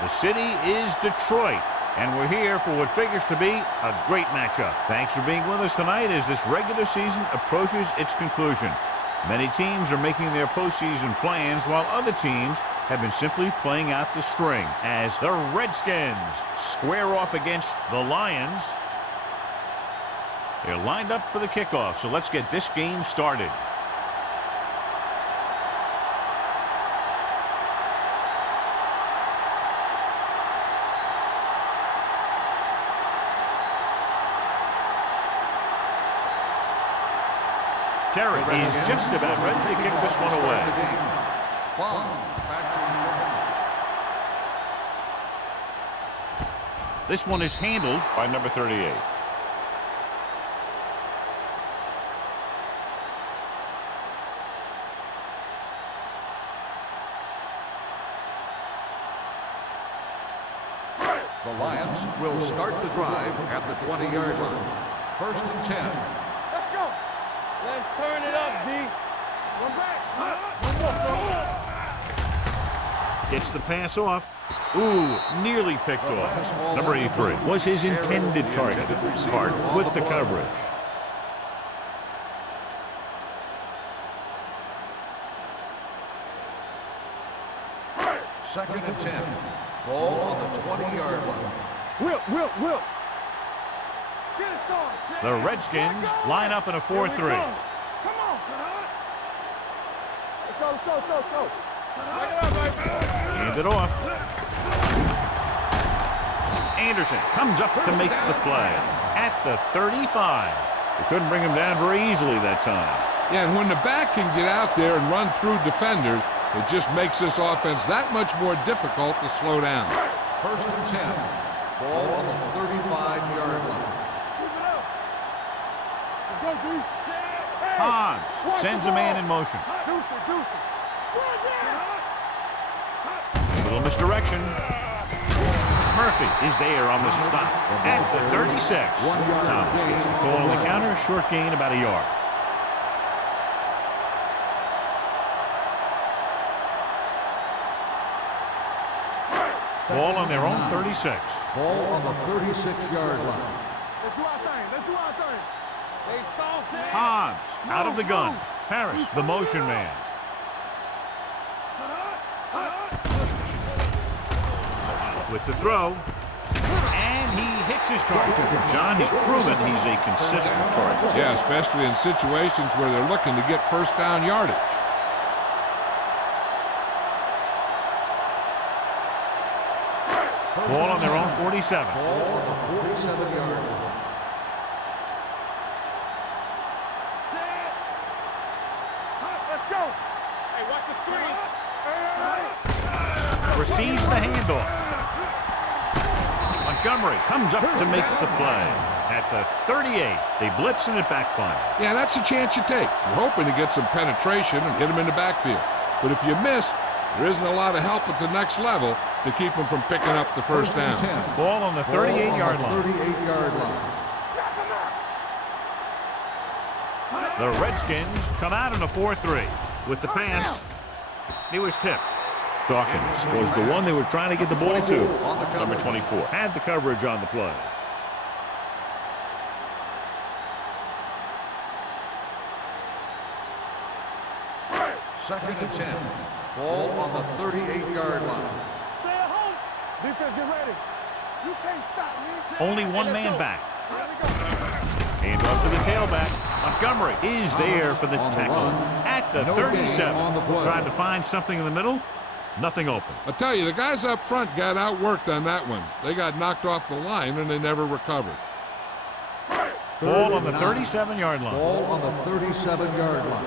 The city is Detroit, and we're here for what figures to be a great matchup. Thanks for being with us tonight as this regular season approaches its conclusion. Many teams are making their postseason plans, while other teams have been simply playing out the string as the Redskins square off against the Lions. They're lined up for the kickoff, so let's get this game started. Terry is just about ready to kick this one away. This one is handled by number 38. The Lions will start the drive at the 20-yard line. 1st and 10. Let's go. Let's turn it up, D. One back. Gets the pass off. Ooh, nearly picked off. Number 83 was his intended target. Hart with the coverage. Second and 10. Ball on the 20-yard line. Will. The Redskins line up in a 4-3. Come on. Let's go. Hand it off. Anderson comes up to make the play at the 35. They couldn't bring him down very easily that time. Yeah, and when the back can get out there and run through defenders, it just makes this offense that much more difficult to slow down. 1st and 10. Ball on the 35-yard line. Hobbs sends a man in motion. Little misdirection. Murphy is there on the stop at the 36. Thomas gets the call on the counter. Short gain about a yard. Ball on their own 36. Ball on the 36-yard line. Let's do our thing. Hobbs out of the gun. Parrish, the motion man. With the throw. And he hits his target. John, he's proven he's a consistent target. Yeah, especially in situations where they're looking to get first down yardage. Ball on their own 47. Ball on the 47-yard line. Let's go. Hey, watch the screen. Receives the handoff. Montgomery comes up to make the play. At the 38, they blitz and it backfires. Yeah, that's a chance you take. You're hoping to get some penetration and hit him in the backfield. But if you miss, there isn't a lot of help at the next level to keep them from picking up the first down. Ball on the 38-yard line. 38-yard line. The Redskins come out in a 4-3. With the pass, he was tipped. Dawkins was the one they were trying to get the ball to. Number 24 had the coverage on the play. Second and 10. Ball on the 38-yard line. Stay at home. Defense, get ready. You can't stop me. Only one man back. Hand off to the tailback. Montgomery is there for the tackle at the 37. Trying to find something in the middle. Nothing open. I tell you, the guys up front got outworked on that one. They got knocked off the line and they never recovered. Ball on the 37-yard line. Ball on the 37-yard line.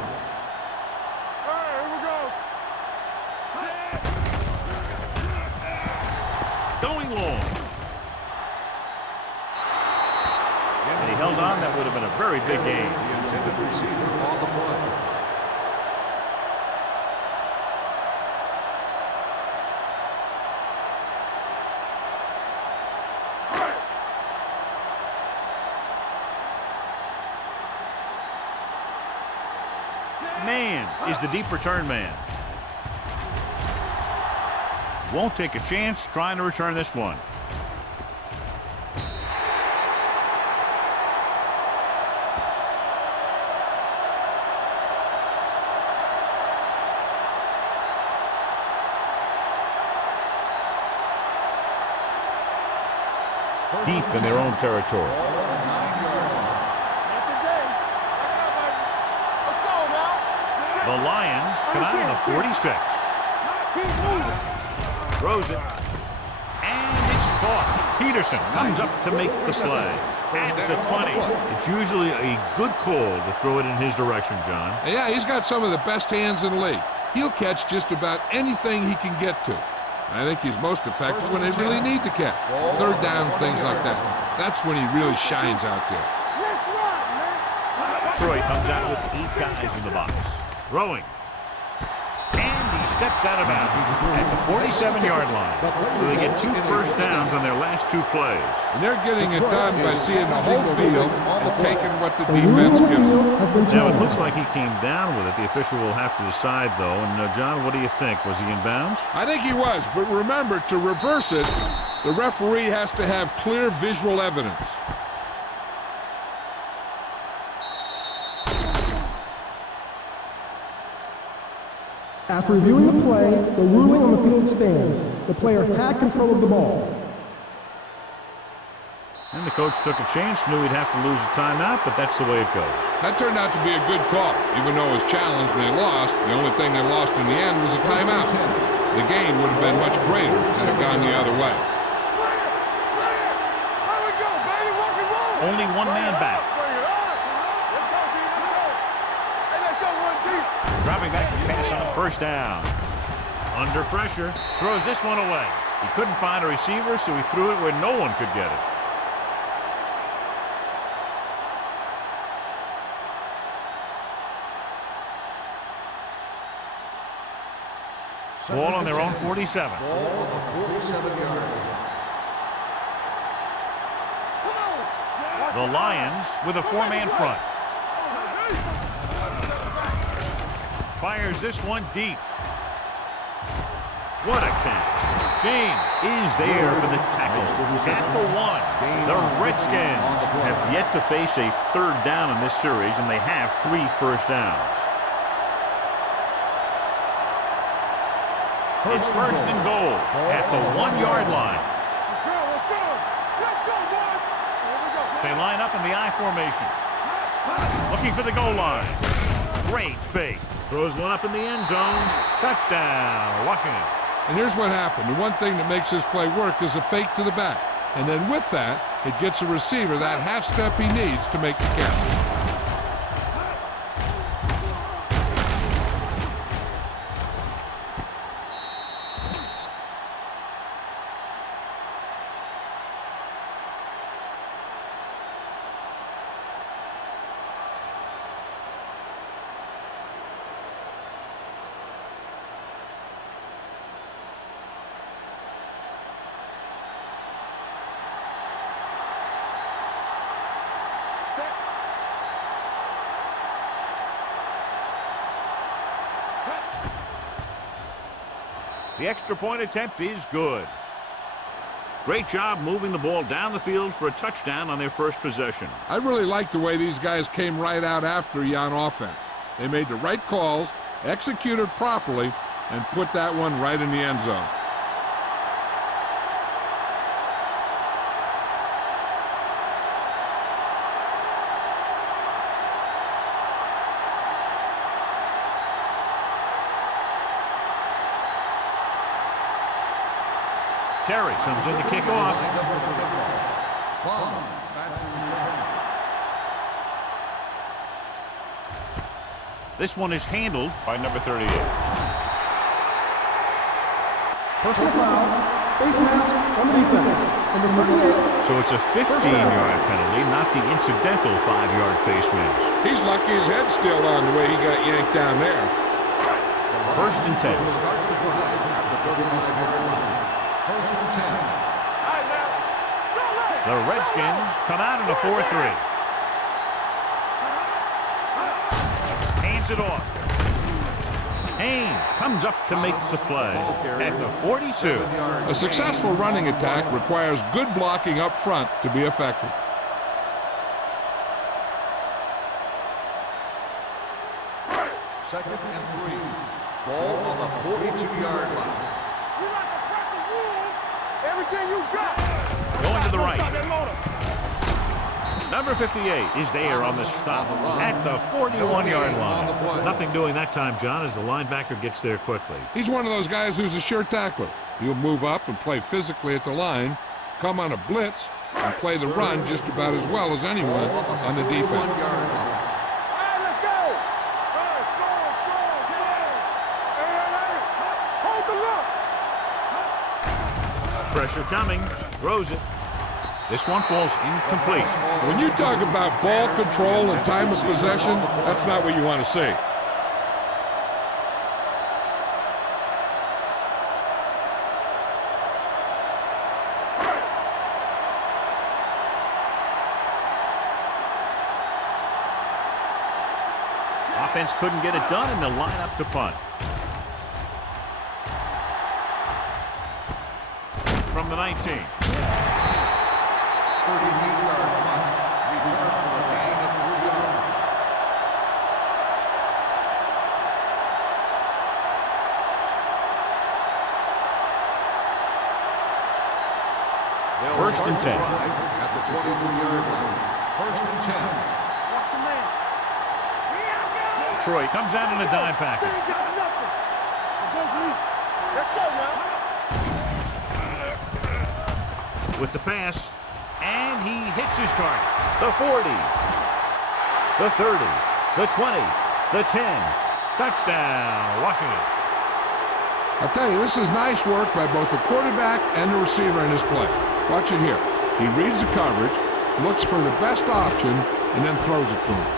Going long. And he held on. That would have been a very big game. The intended receiver on the play. Man is the deep return man. Won't take a chance trying to return this one. Deep in their own territory. The Lions come out on the 46. Throws it. And it's caught. Peterson comes up to make the play. At the 20. It's usually a good call to throw it in his direction, John. Yeah, he's got some of the best hands in the league. He'll catch just about anything he can get to. I think he's most effective when they really need to catch. Third down, things like that. That's when he really shines out there. Detroit comes out with 8 guys in the box. Throwing. And he steps out of bounds at the 47-yard line. So they get 2 first downs on their last 2 plays. And they're getting it done by seeing the whole field and taking what the defense gives them. Now, it looks like he came down with it. The official will have to decide, though. And, John, what do you think? Was he in bounds? I think he was, but remember, to reverse it, the referee has to have clear visual evidence. After reviewing the play, the ruling on the field stands. The player had control of the ball. And the coach took a chance, knew he'd have to lose a timeout, but that's the way it goes. That turned out to be a good call. Even though it was challenged and they lost, the only thing they lost in the end was a timeout. The gain would have been much greater had it gone the other way. Only one man back. Dropping back to pass on first down. Under pressure, throws this one away. He couldn't find a receiver, so he threw it where no one could get it. Ball on their own 47. Ball on the 47-yard line. The Lions with a 4-man front. Fires this one deep. What a catch. James is there for the tackle. At the 1. The Redskins have yet to face a 3rd down in this series, and they have 3 first downs. It's first and goal at the 1-yard line. They line up in the I formation. Looking for the goal line. Great fake. Throws one up in the end zone. Touchdown, Washington. And here's what happened. The one thing that makes this play work is a fake to the back. And then with that, it gets a receiver that half step he needs to make the catch. The extra point attempt is good. Great job moving the ball down the field for a touchdown on their first possession. I really like the way these guys came right out after you on offense. They made the right calls, executed properly, and put that one right in the end zone. Terry comes in to kick off. This one is handled by number 38. Personal foul, face mask on the defense. Number 38. So it's a 15-yard penalty, not the incidental 5-yard face mask. He's lucky his head's still on the way he got yanked down there. First and 10. Start the drive at the 35-yard line. First and 10. The Redskins come out in a 4-3. Hands it off. Haynes comes up to make the play at the 42. A successful running attack requires good blocking up front to be effective. Second and 3. Ball on the 42-yard line. You like to crack the rules. Everything you got. Going to the right. Stop that motor. Number 58 is there on the stop at the 41-yard line. Nothing doing that time, John, as the linebacker gets there quickly. He's one of those guys who's a sure tackler. He'll move up and play physically at the line, come on a blitz, and play the run just about as well as anyone on the defense. All right, let's go. All right, strong. Hold the look. Pressure coming, throws it. This one falls incomplete. When you talk about ball control and time of possession, that's not what you want to see. Offense couldn't get it done, and they'll line up to punt. From the 19. 38-yard punt. Return for a gain of 3 yards. First and 10. At the 23-yard line. First and 10. Watch your man. Troy comes out in a dime package. Let's go now. With the pass, and he hits his target. The 40, the 30, the 20, the 10. Touchdown, Washington. I'll tell you, this is nice work by both the quarterback and the receiver in this play. Watch it here. He reads the coverage, looks for the best option, and then throws it to him.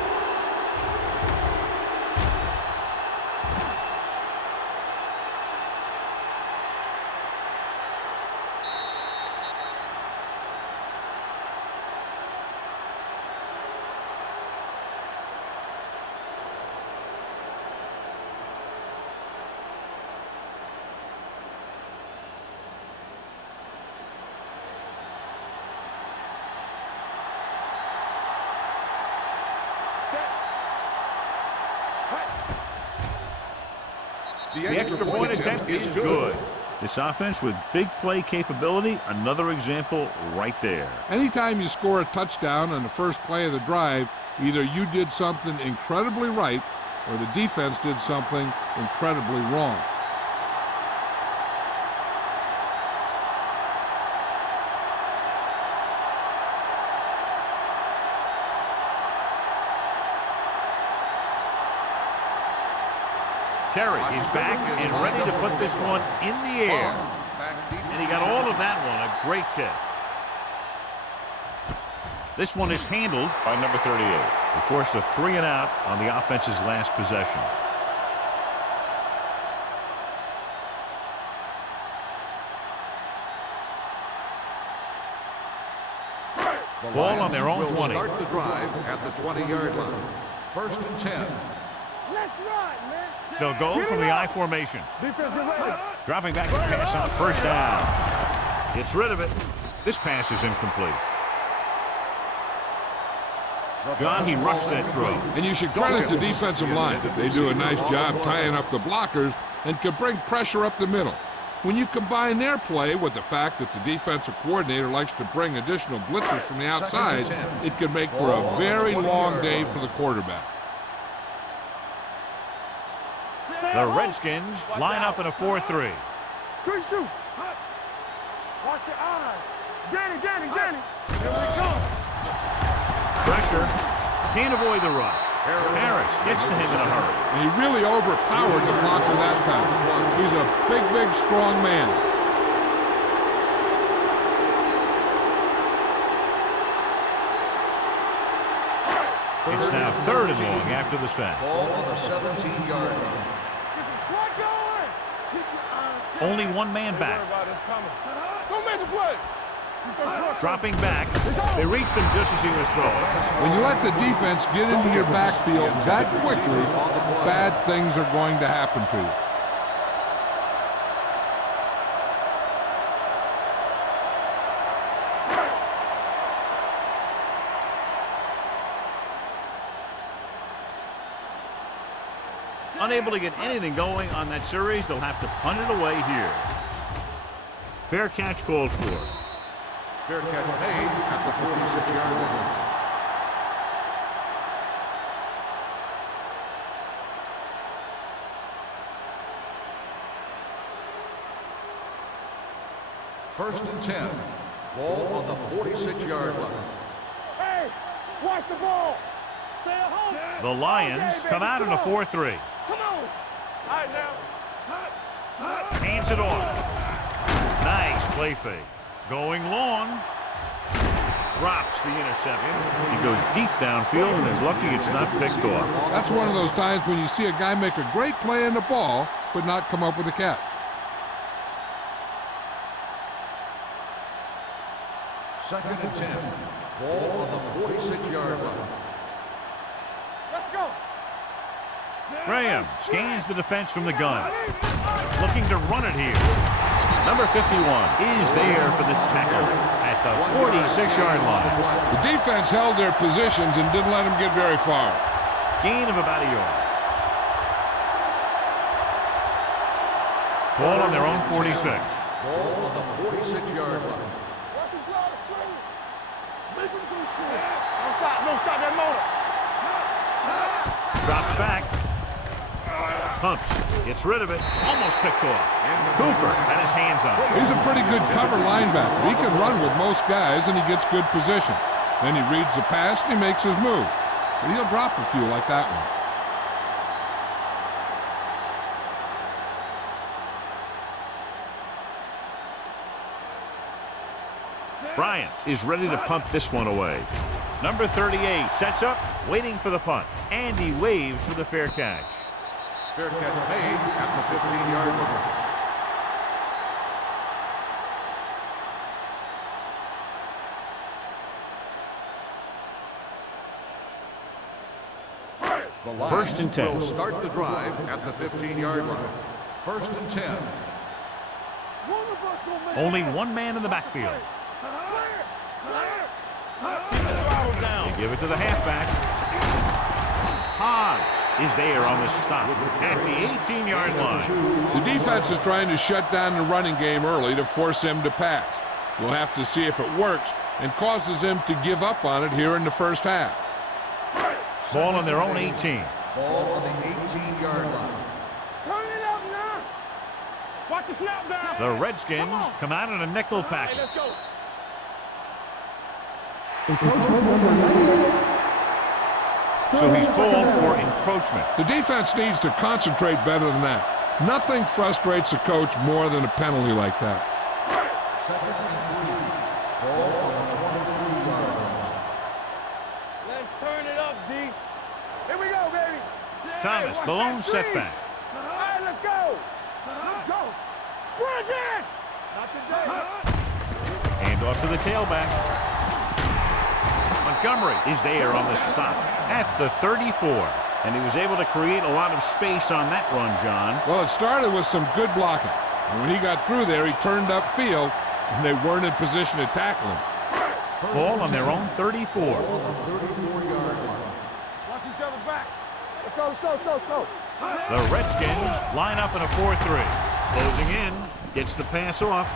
The extra point attempt is good. This offense with big play capability, another example right there. Anytime you score a touchdown on the first play of the drive, either you did something incredibly right or the defense did something incredibly wrong. Terry is back and ready to put this one in the air. And he got all of that one, a great kick. This one is handled by number 38. They forced a 3 and out on the offense's last possession. Ball on their own 20. Start the drive at the 20-yard line. First and 10. Let's run, man. They'll go from the I formation. Defense, get ready. Dropping back to pass on first down. Gets rid of it. This pass is incomplete. John, he rushed that throw. And you should credit the defensive line. They do a nice job tying up the blockers and can bring pressure up the middle. When you combine their play with the fact that the defensive coordinator likes to bring additional blitzers from the outside, it can make for a very long day for the quarterback. The Redskins line up in a 4-3. Good shoot. Watch your eyes. Danny. Here we go. Pressure. Can't avoid the rush. Harris gets to him in a hurry. And he really overpowered the blocker that time. He's a big, strong man. It's now 3rd and long after the sack. Ball on the 17-yard line. Only one man back. Don't make the play. Dropping back. They reached him just as he was throwing. When you let the defense get into your backfield that quickly, bad things are going to happen to you. Unable to get anything going on that series, they'll have to punt it away here. Fair catch called for. Fair catch made at the 46-yard line. First and 10. Ball on the 46-yard line. Hey, watch the ball. Stay at home. The Lions come out in a 4-3. Come on. All right, now. Hands it off. Nice play fake. Going long. Drops the interception. He goes deep downfield and is lucky it's not picked off. That's one of those times when you see a guy make a great play in the ball, but not come up with a catch. Second and 10. Ball on the 46-yard line. Let's go. Graham scans the defense from the gun. Looking to run it here. Number 51 is there for the tackle at the 46-yard line. The defense held their positions and didn't let them get very far. Gain of about a yard. Ball on their own 46. Ball on the 46-yard line. Watch him draw the screen. Make him do shit. Don't stop that motor. Drops back. Pumps. Gets rid of it. Almost picked off. Cooper had his hands on it. He's a pretty good cover linebacker. He can run with most guys, and he gets good position. Then he reads the pass, and he makes his move. But he'll drop a few like that one. Bryant is ready to punt this one away. Number 38 sets up, waiting for the punt. And he waves for the fair catch. Fair catch made at the 15-yard line. The Lions First and 10. will start the drive at the 15-yard line. First and 10. Only one man in the backfield. They give it to the halfback. Hodge is there on the stop at the 18-yard line. The defense is trying to shut down the running game early to force him to pass. We'll have to see if it works and causes him to give up on it here in the first half. Ball on their own 18. Ball on the 18-yard line. Turn it up now. Watch the snap down. The Redskins come out in a nickel Hey, package. let's go. Encroachment number 98. So he's called for encroachment. The defense needs to concentrate better than that. Nothing frustrates a coach more than a penalty like that. Second and 3. Ball on the 23-yard line. Let's turn it up, D. Here we go, baby. Thomas, Hey, the lone watch that screen. setback. All right, let's go. Let's go. Bring it. Not today. Hand off to the tailback. Montgomery is there on the stop at the 34. And he was able to create a lot of space on that run, John. Well, it started with some good blocking. And when he got through there, he turned upfield, and they weren't in position to tackle him. Ball on their own 34. Ball on the 34-yard line. Watch each other back. Let's go, let's go, let's go, let's go. The Redskins line up in a 4-3. Closing in, gets the pass off,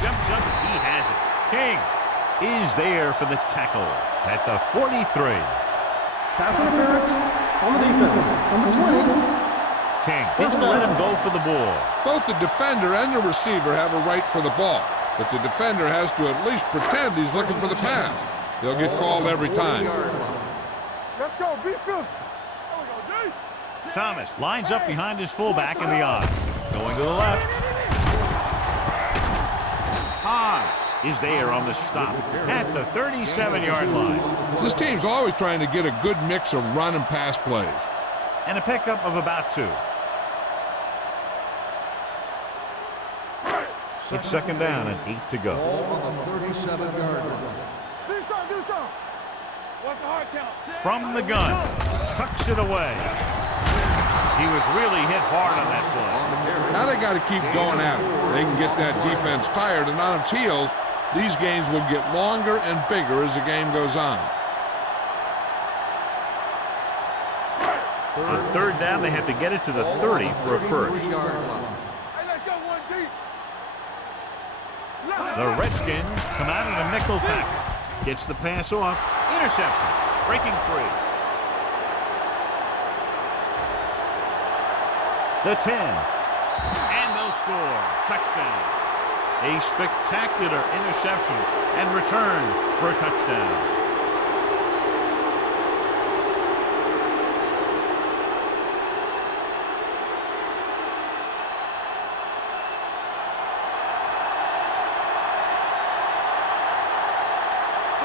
jumps up, he has it. King is there for the tackle at the 43. Pass interference on the defense. Number 20. King didn't let him go for the ball. Both the defender and the receiver have a right for the ball, but the defender has to at least pretend he's looking for the pass. They'll get called every time. Let's go, be fierce. There we go, D. Thomas lines up behind his fullback in the I. Going to the left. Hodge is there on the stop at the 37-yard line. This team's always trying to get a good mix of run and pass plays. And a pickup of about 2. It's second down and 8 to go. Ball on the 37-yard line. Do something. What's the hard count? From the gun, tucks it away. He was really hit hard on that play. Now they got to keep going at it. They can get that defense tired and on its heels. These games will get longer and bigger as the game goes on. On third down, they had to get it to the 30 for a first. Hey, let's go one deep. The Redskins come out in a nickel package. Gets the pass off. Interception. Breaking free. The 10. And they'll score. Touchdown. A spectacular interception and return for a touchdown.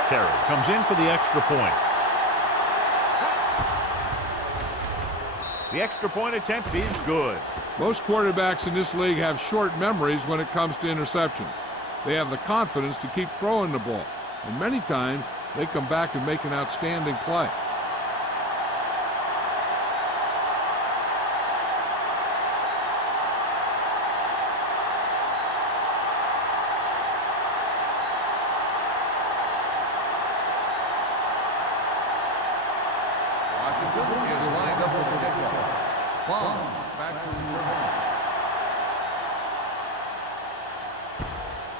Terry comes in for the extra point. The extra point attempt is good. Most quarterbacks in this league have short memories when it comes to interception. They have the confidence to keep throwing the ball, and many times they come back and make an outstanding play. Washington is lined up for the kickoff. Bond back to return.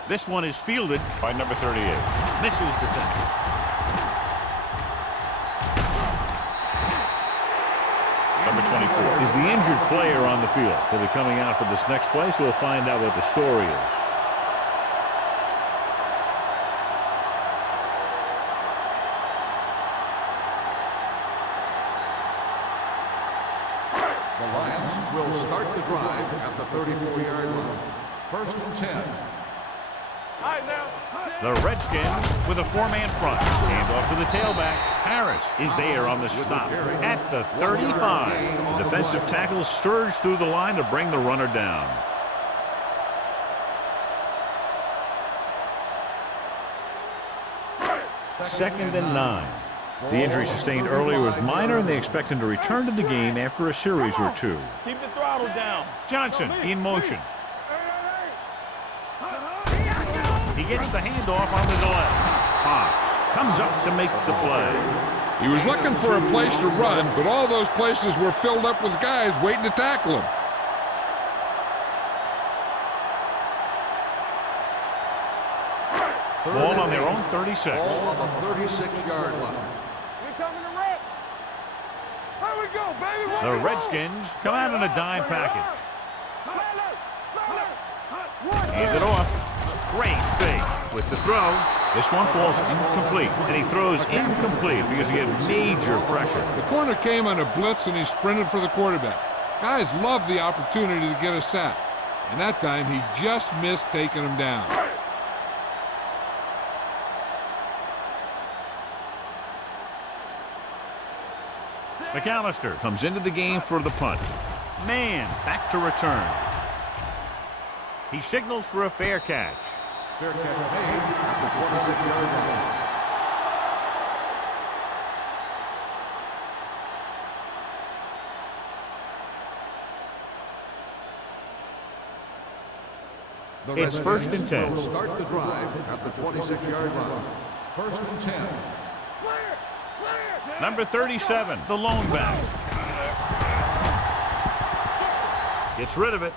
This one is fielded by number 38. Misses the tackle. Number 24 is the injured player on the field. He'll be coming out for this next play, so we'll find out what the story is. The Lions will start the drive at the 34-yard line. First and 10. All right, now. The Redskins with a four-man front. Hand off to the tailback. Harris is there on the stop at the 35. The defensive tackle surged through the line to bring the runner down. Second and 9. The injury sustained earlier was minor, and they expect him to return to the game after a series or two. Keep the throttle down. Johnson in motion. He gets the handoff on the delay. Hobbs comes up to make the play. He was looking for a place to run, but all those places were filled up with guys waiting to tackle him. Ball on their own 36. Ball on the 36-yard line. We're coming to rep. Here we go, baby. The Redskins come out in a dime package. Hand it off. Great fake with the throw. This one falls incomplete, and he throws incomplete because he had major pressure. The corner came on a blitz, and he sprinted for the quarterback. Guys love the opportunity to get a sack, and that time he just missed taking him down. McAllister comes into the game for the punt. Man back to return. He signals for a fair catch. Fair catch made at the 26-yard line. It's first and 10. Will start the drive at the 26-yard line. First and 10. Number 37, the lone back. Gets rid of it.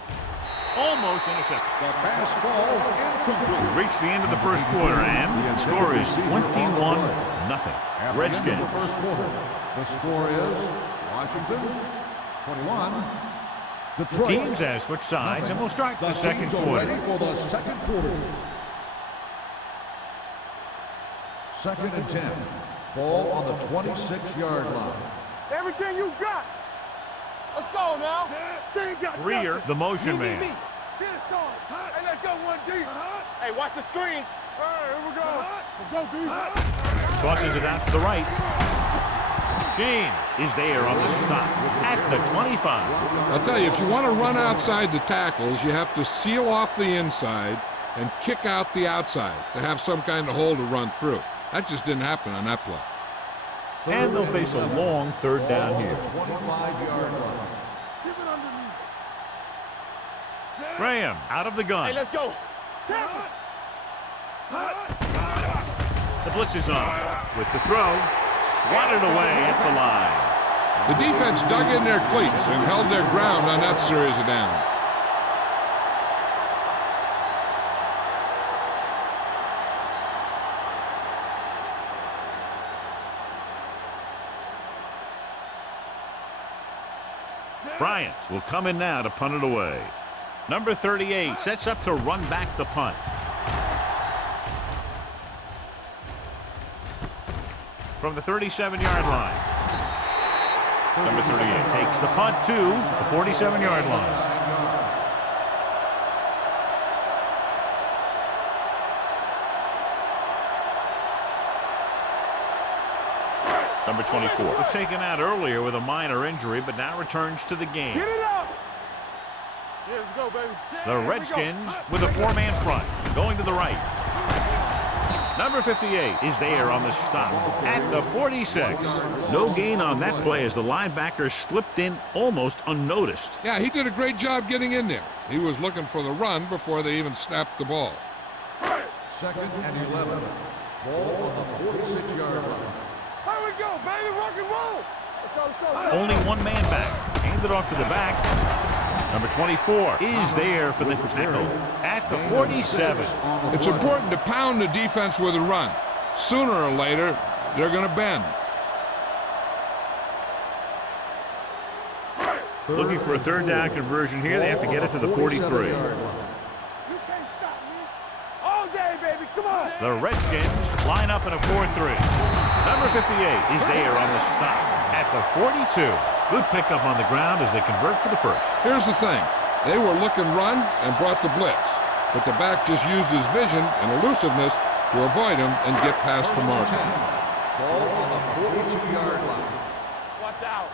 Almost intercepted. The pass falls incomplete. We've reached the end of the first quarter, and the score is 21-0. Redskins. The first quarter. The score is Washington 21. The teams have switched sides, and we'll start the second quarter. Ready for the second quarter. Second and 10. Ball on the 26-yard line. Everything you got. Let's go now. Rear, the motion man. Get it started. Hey, let's go one deep. Hey, watch the screens. Here we go. Let's go deep. Tosses it out to the right. James is there on the stop at the 25. I'll tell you, if you want to run outside the tackles, you have to seal off the inside and kick out the outside to have some kind of hole to run through. That just didn't happen on that play. And they'll face a long third down here. 25-yard line. Keep it under me. Graham out of the gun. Hey, let's go. The blitz is on. With the throw, swatted away at the line. The defense dug in their cleats and held their ground on that series of downs. Bryant will come in now to punt it away. Number 38 sets up to run back the punt. From the 37-yard line. Number 38 takes the punt to the 47-yard line. Number 24 was taken out earlier with a minor injury, but now returns to the game. Get it up. Yeah, let's go, baby. The Redskins with a four-man front, going to the right. Number 58 is there on the stop at the 46. No gain on that play as the linebacker slipped in almost unnoticed. Yeah, he did a great job getting in there. He was looking for the run before they even snapped the ball. 2nd and 11. Ball on the 46-yard line. Here we go, baby. Rock and roll. Let's go, let's go. Only one man back. Handed off to the back. Number 24 is there for the tackle at the 47. It's important to pound the defense with a run. Sooner or later, they're going to bend. Looking for a third down conversion here. They have to get it to the 43. You can't stop me. All day, baby. Come on. The Redskins line up in a 4-3. Number 58 is there on the stop at the 42. Good pickup on the ground as they convert for the first. Here's the thing. They were looking run and brought the blitz, but the back just used his vision and elusiveness to avoid him and get past the mark. Ball on the 42-yard line. Watch out.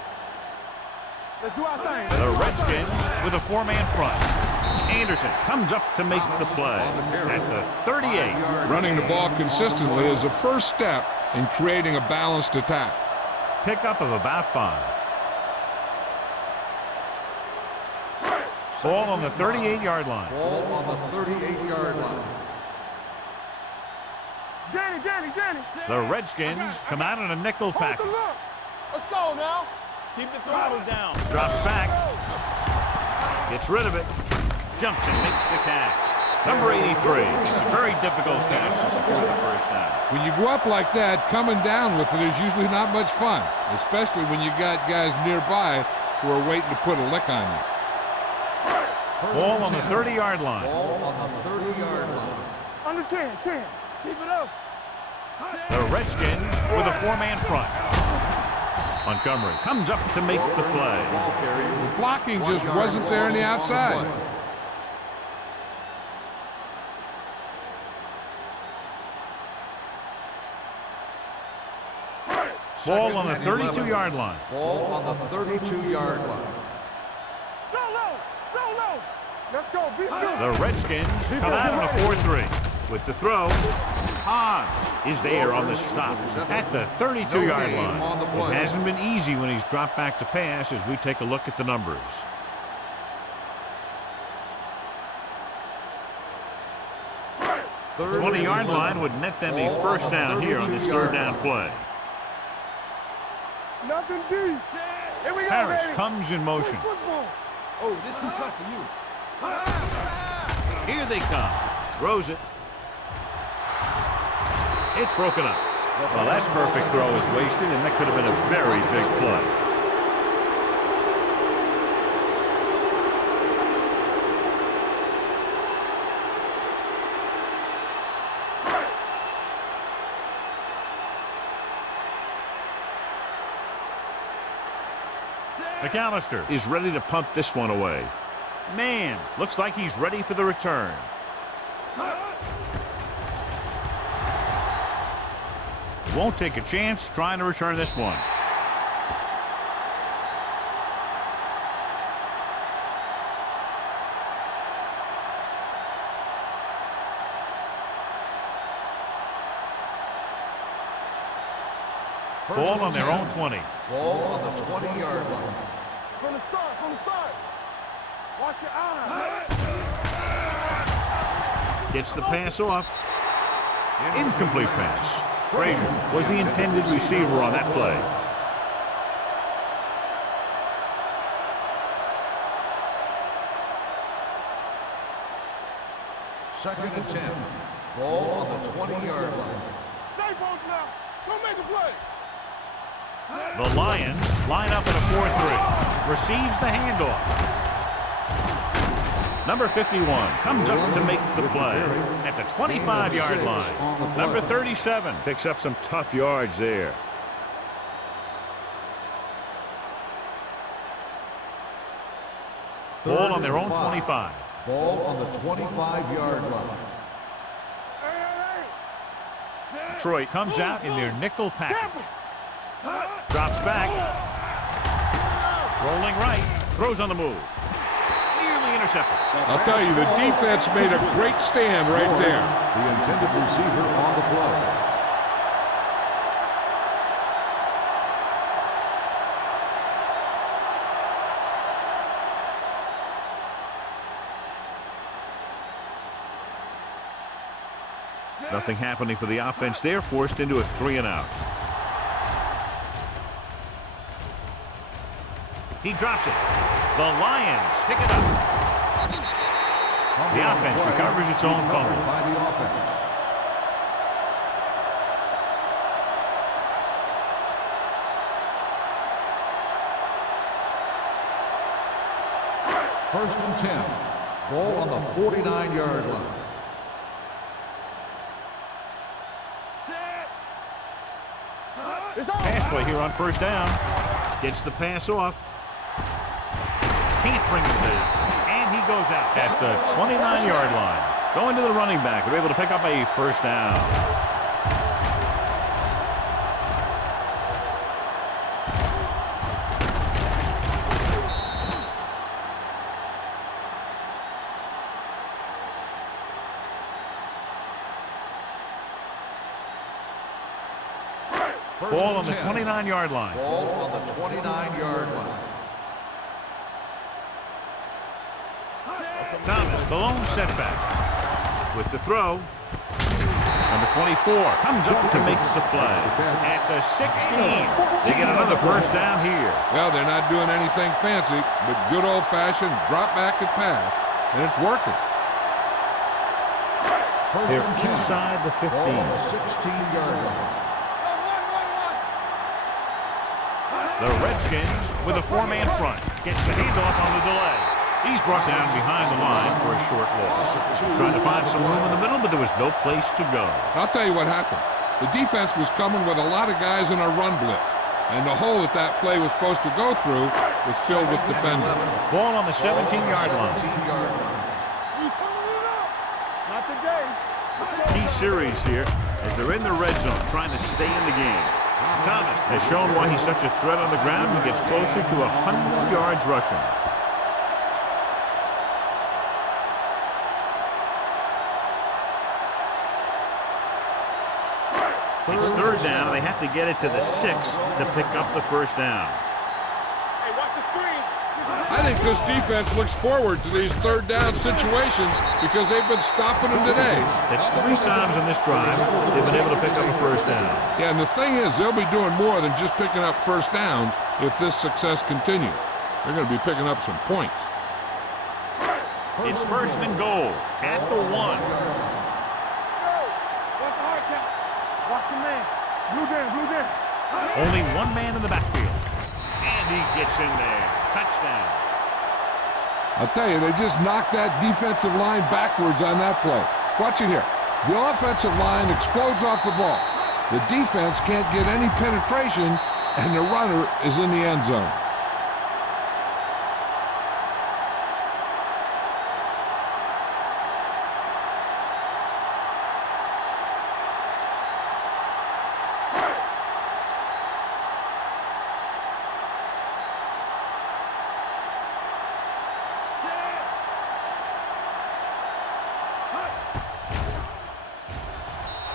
Let's do our thing. The Redskins with a four-man front. Anderson comes up to make the play at the 38. Running the ball consistently is the first step in creating a balanced attack. Pickup of about 5. Ball on the 38-yard line. Ball on the 38-yard line. Danny. The Redskins come out in a nickel Hold the package. look. Let's go now. Keep the throttle down. Drops back. Gets rid of it. Jumps and makes the catch. Number 83. It's a very difficult catch to secure the first down. When you go up like that, coming down with it is usually not much fun, especially when you got guys nearby who are waiting to put a lick on you. Ball on the 30-yard line. Ball on the 30-yard line. Under 10. Keep it up. The Redskins with a four-man front. Montgomery comes up to make the play. The blocking just wasn't there on the outside. Ball on the 32-yard line. Ball on the 32-yard line. Solo. Let's go. Be good. The Redskins come out on a 4-3. With the throw, Hans is there on the stop at the 32-yard line. It hasn't been easy when he's dropped back to pass as we take a look at the numbers. The 20-yard line would net them a first down here on this third down play. Nothing deep. Here we go, Harris baby. comes in motion. Football. Oh, this is too tough for you. Here they come. Throws it. It's broken up. Well, that perfect throw is wasted, and that could have been a very big play. McAllister is ready to punt this one away. Man, looks like he's ready for the return. Won't take a chance trying to return this one. Ball on their own 20. Ball on the 20-yard line. From the start, from the start. Watch your eyes. Gets the pass off. Incomplete pass. Frazier was the intended receiver on that play. Second and 10. Ball on the 20-yard line. Stay focused now. Go make a play. The Lions line up in a 4-3. Receives the handoff. Number 51 comes up to make the play at the 25-yard line. Number 37 picks up some tough yards there. Ball on their own 25. Ball on the 25-yard line. Detroit comes out in their nickel package. Drops back. Rolling right. Throws on the move. Nearly intercepted. I'll tell you, the defense made a great stand right there. The intended receiver on the play. Nothing happening for the offense there, forced into a 3-and-out. He drops it. The Lions pick it up. The offense recovers its own fumble. By the offense. First and 10. Ball on the 49-yard line. Pass play here on first down. Gets the pass off. Can't bring him down. And he goes out at the 29-yard line. Going to the running back. They're able to pick up a first down. Ball on the 29-yard line. Ball on the 29-yard line. Thomas, the lone setback. With the throw. Number 24 comes up to make the play. At the 16. They get another first down here. Well, they're not doing anything fancy, but good old-fashioned drop back and pass, and it's working. They're inside the 15. Ball on the 16-yard line. The Redskins with a four-man front. Gets the handoff on the delay. He's brought down behind the line for a short loss. Trying to find some room in the middle, but there was no place to go. I'll tell you what happened. The defense was coming with a lot of guys in a run blitz, and the hole that that play was supposed to go through was filled with defenders. Ball on the 17-yard line. You turning it up. Not today. Key series here as they're in the red zone trying to stay in the game. Thomas has shown why he's such a threat on the ground and gets closer to 100 yards rushing. It's third down, and they have to get it to the 6 to pick up the first down. Hey, watch the screen. I think this defense looks forward to these third down situations because they've been stopping them today. It's 3 times in this drive they've been able to pick up a first down. Yeah, and the thing is, they'll be doing more than just picking up first downs if this success continues. They're going to be picking up some points. It's first and goal at the 1. Watch the hard count. Watch your man. Blue game, blue game. Only one man in the backfield. And he gets in there. Touchdown. I'll tell you, they just knocked that defensive line backwards on that play. Watch it here. The offensive line explodes off the ball. The defense can't get any penetration, and the runner is in the end zone.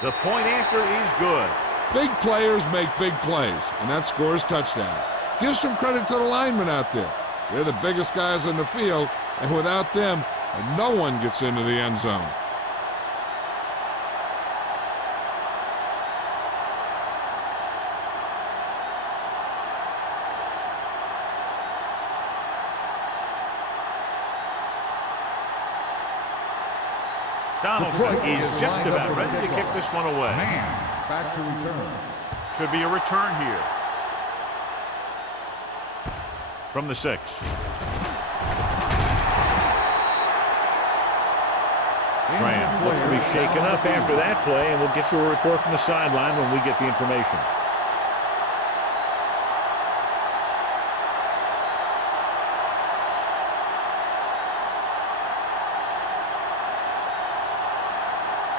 The point after is good. Big players make big plays, and that scores touchdowns. Give some credit to the linemen out there. They're the biggest guys on the field, and without them, no one gets into the end zone. Donaldson is just about ready to kick this one away. Back to return. Should be a return here. From the 6. Graham looks to be shaken up after that play, and we'll get you a report from the sideline when we get the information.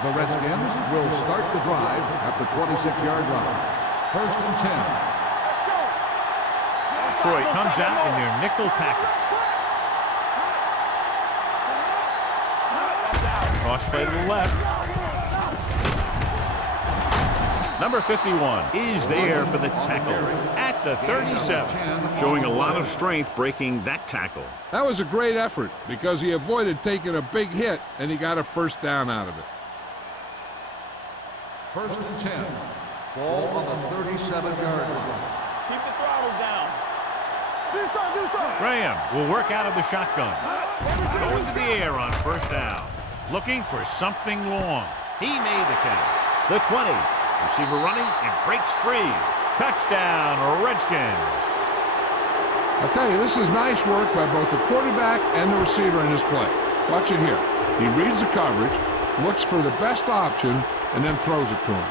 The Redskins will start the drive at the 26-yard line. 1st and 10. Detroit comes out in their nickel package. Cross play to the left. Number 51 is there for the tackle at the 37, showing a lot of strength breaking that tackle. That was a great effort because he avoided taking a big hit, and he got a first down out of it. 1st and 10. Ball on the 37-yard line. Keep the throttle down. Do something. Graham will work out of the shotgun. Going to the air on 1st down. Looking for something long. He made the catch. The 20. Receiver running and breaks free. Touchdown, Redskins. I'll tell you, this is nice work by both the quarterback and the receiver in this play. Watch it here. He reads the coverage, looks for the best option, and then throws it to him.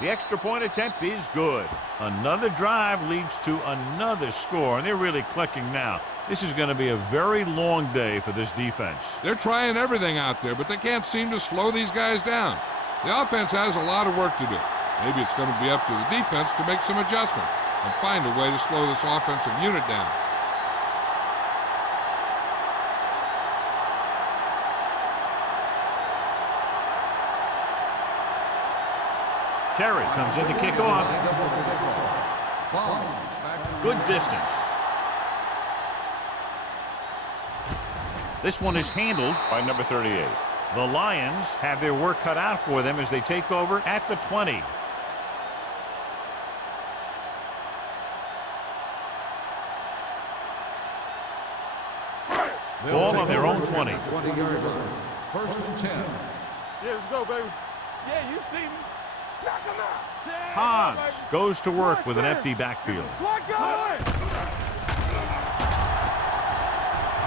The extra point attempt is good. Another drive leads to another score, and they're really clicking now. This is going to be a very long day for this defense. They're trying everything out there, but they can't seem to slow these guys down. The offense has a lot of work to do. Maybe it's going to be up to the defense to make some adjustment and find a way to slow this offensive unit down. Terry comes in to kick off. Good distance. This one is handled by number 38. The Lions have their work cut out for them as they take over at the 20. Ball on their own 20. 20-yard line. 1st and 10. Yeah, let's go, baby. Yeah, you see me. Knock him out. Hans goes to work with an empty backfield.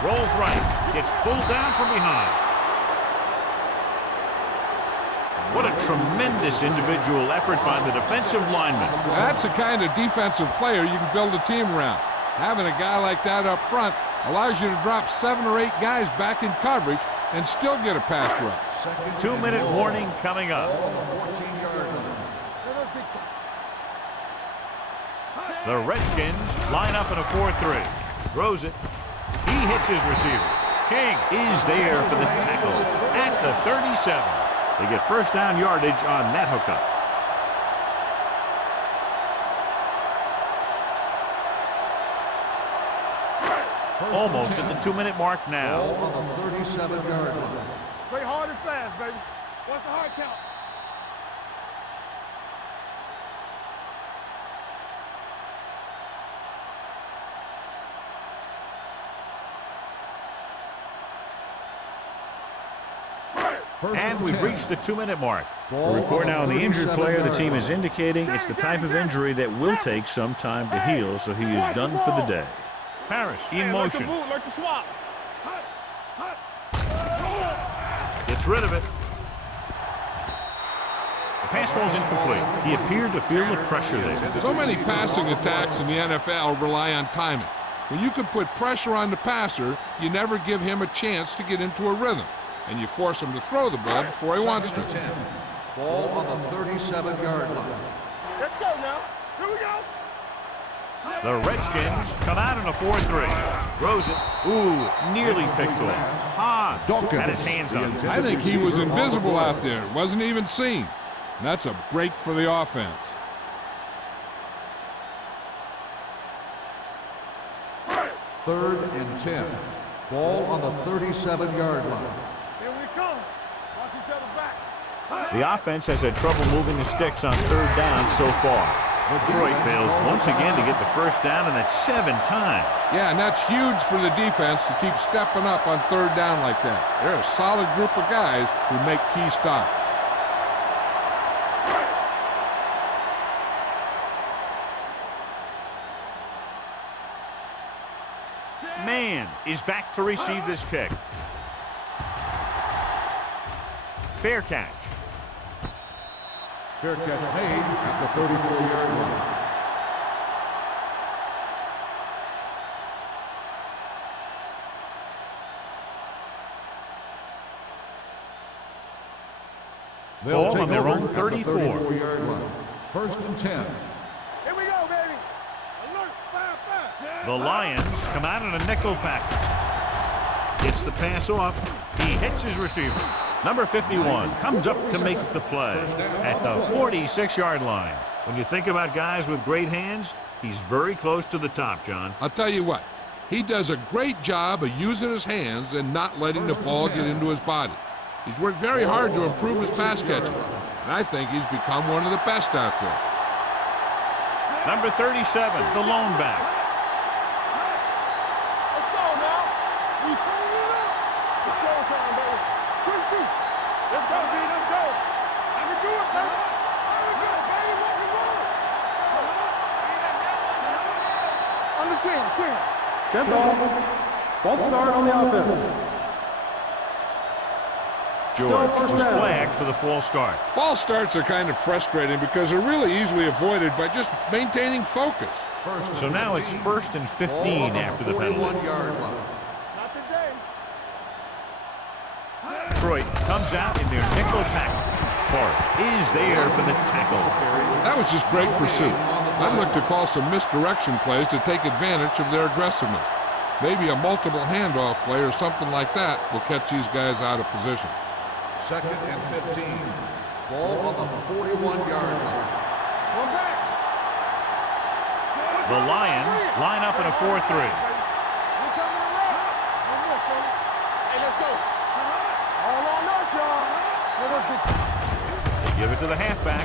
Rolls right. Gets pulled down from behind. What a tremendous individual effort by the defensive lineman. That's the kind of defensive player you can build a team around. Having a guy like that up front allows you to drop 7 or 8 guys back in coverage and still get a pass rush. 2-minute warning coming up. The Redskins line up in a 4-3. Throws it. He hits his receiver. King is there for the tackle at the 37. They get first down yardage on that hookup. Almost at the 2-minute mark now. On the 37-yard line. Play hard and fast, baby. What's the hard count? And we've reached the 2-minute mark. A report now on the injured player. The team is indicating it's the type of injury that will take some time to heal, so he is done for the day. Parrish in motion. Gets rid of it. The pass falls incomplete. He appeared to feel the pressure there. So many passing attacks in the NFL rely on timing. When you can put pressure on the passer, you never give him a chance to get into a rhythm, and you force him to throw the ball before he wants to. 10. Ball on the 37-yard line. Let's go now. Here we go. The Redskins come out in a 4-3. Throws it. Ooh, nearly picked off. Hahn had his hands on it. I think he was invisible out there. Wasn't even seen. And that's a break for the offense. Third and 10. Ball on the 37-yard line. Here we come. Watch each other back. The offense has had trouble moving the sticks on third down so far. Detroit fails once again to get the first down, and that's 7 times. Yeah, and that's huge for the defense to keep stepping up on third down like that. They're a solid group of guys who make key stops. Man is back to receive this kick. Fair catch. Fair catch made at the 34-yard line. Ball on their own 34. 34-yard line. First and 10. Here we go, baby. Alert, fire. The Lions come out in a nickel package. Gets the pass off. He hits his receiver. Number 51 comes up to make the play at the 46-yard line. When you think about guys with great hands, he's very close to the top, John. I'll tell you what, he does a great job of using his hands and not letting the ball get into his body. He's worked very hard to improve his pass catching, and I think he's become one of the best out there. Number 37, the lone back. Let's go now. We turn it up. It's showtime, baby. Quick shoot. Let's go, B. Let's go. I can do it, baby. There we go, baby. Rock and roll. On the 10. Good ball. False start on the offense. George was flagged for the false start. False starts are kind of frustrating because they're really eeasily avoided by just maintaining focus. So now it's 1st and 15 after the penalty. 41-yard line. Not today. Detroit comes out in their nickel tackle. Forrest is there for the tackle. That was just great pursuit. I'd look to call some misdirection plays to take advantage of their aggressiveness. Maybe a multiple handoff play or something like that will catch these guys out of position. 2nd and 15. Ball on the 41-yard line. One back. The Lions line up in a 4-3. We're coming around. One more, son. Hey, let's go. All on us, y'all. Let us get... They give it to the halfback.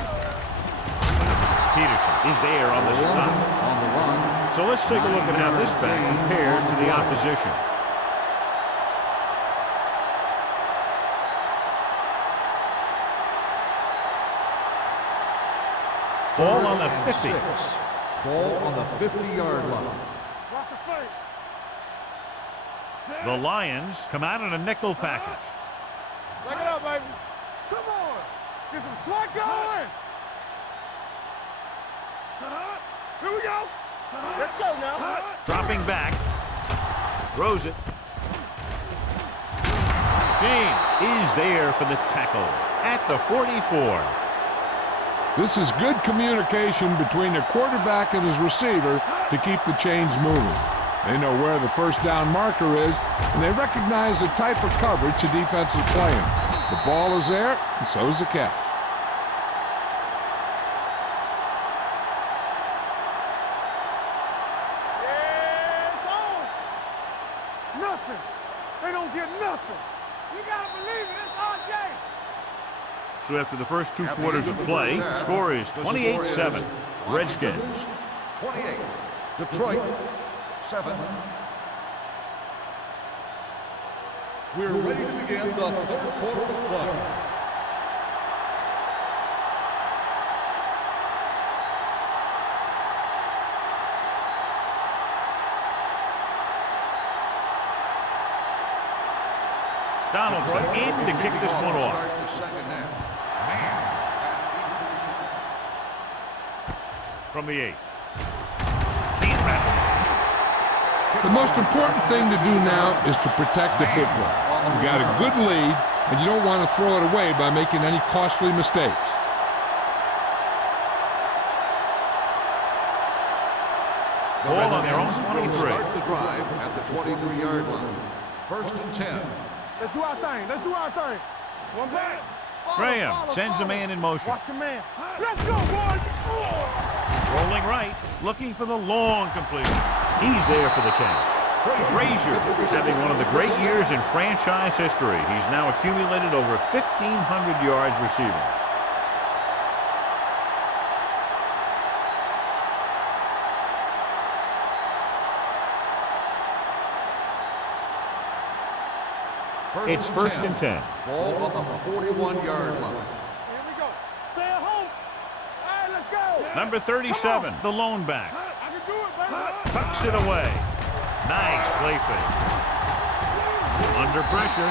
Peterson is there on the stop. On the run. So let's take a look at how this back compares to the opposition. Ball on the 50. Ball on the 50-yard line. Watch the fake. The Lions come out in a nickel package. Back it up, baby. Come on. Get some slack going. Here we go. Let's go now. Dropping back. Throws it. James is there for the tackle at the 44. This is good communication between the quarterback and his receiver to keep the chains moving. They know where the first down marker is, and they recognize the type of coverage the defense is playing. The ball is there, and so is the catch. It's on. Nothing. They don't get nothing. You gotta believe it. It's our game. So after the first 2 quarters of play, score is 28-7. Redskins. 28. Detroit, 7. We're ready to begin the 3rd quarter of play. Donaldson in to kick this one off. Start the second half. Man at from the 8. Can't wrap him. The most important thing to do now is to protect the football. You got a good lead, and you don't want to throw it away by making any costly mistakes. Ball on their own 23. Start the drive at the 23-yard line. 1st and 10. Let's do our thing. Let's do our thing. One back. Graham sends a man in motion. Watch your man. Let's go, boys. Rolling right, looking for the long completion. He's there for the catch. Frazier having one of the great years in franchise history. He's now accumulated over 1,500 yards receiving. It's 1st and 10. Ball on the 41-yard line. Here we go. Stay at home. All right, let's go. Number 37, the lone back. I can do it, baby. Tucks it away. Nice play fake. Under pressure.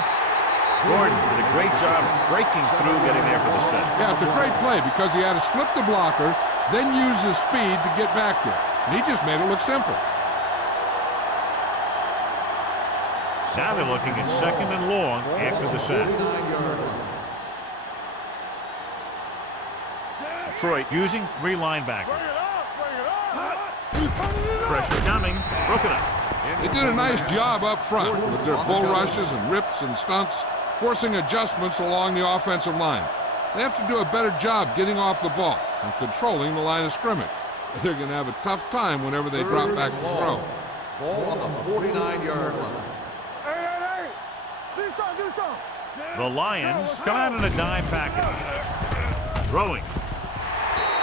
Gordon did a great job breaking through, getting there for the set. Yeah, it's a great play because he had to slip the blocker, then use his speed to get back there. And he just made it look simple. Now they're looking at 2nd and long after the sack. 49-yard line. Detroit using 3 linebackers. Bring it up. Bring it up. Pressure coming. Broken up. They did a nice job up front with their bull rushes and rips and stunts, forcing adjustments along the offensive line. They have to do a better job getting off the ball and controlling the line of scrimmage. They're going to have a tough time whenever they drop back to throw. Ball on the 49-yard line. Hey. Do something. The Lions come out in a dime package. Throwing.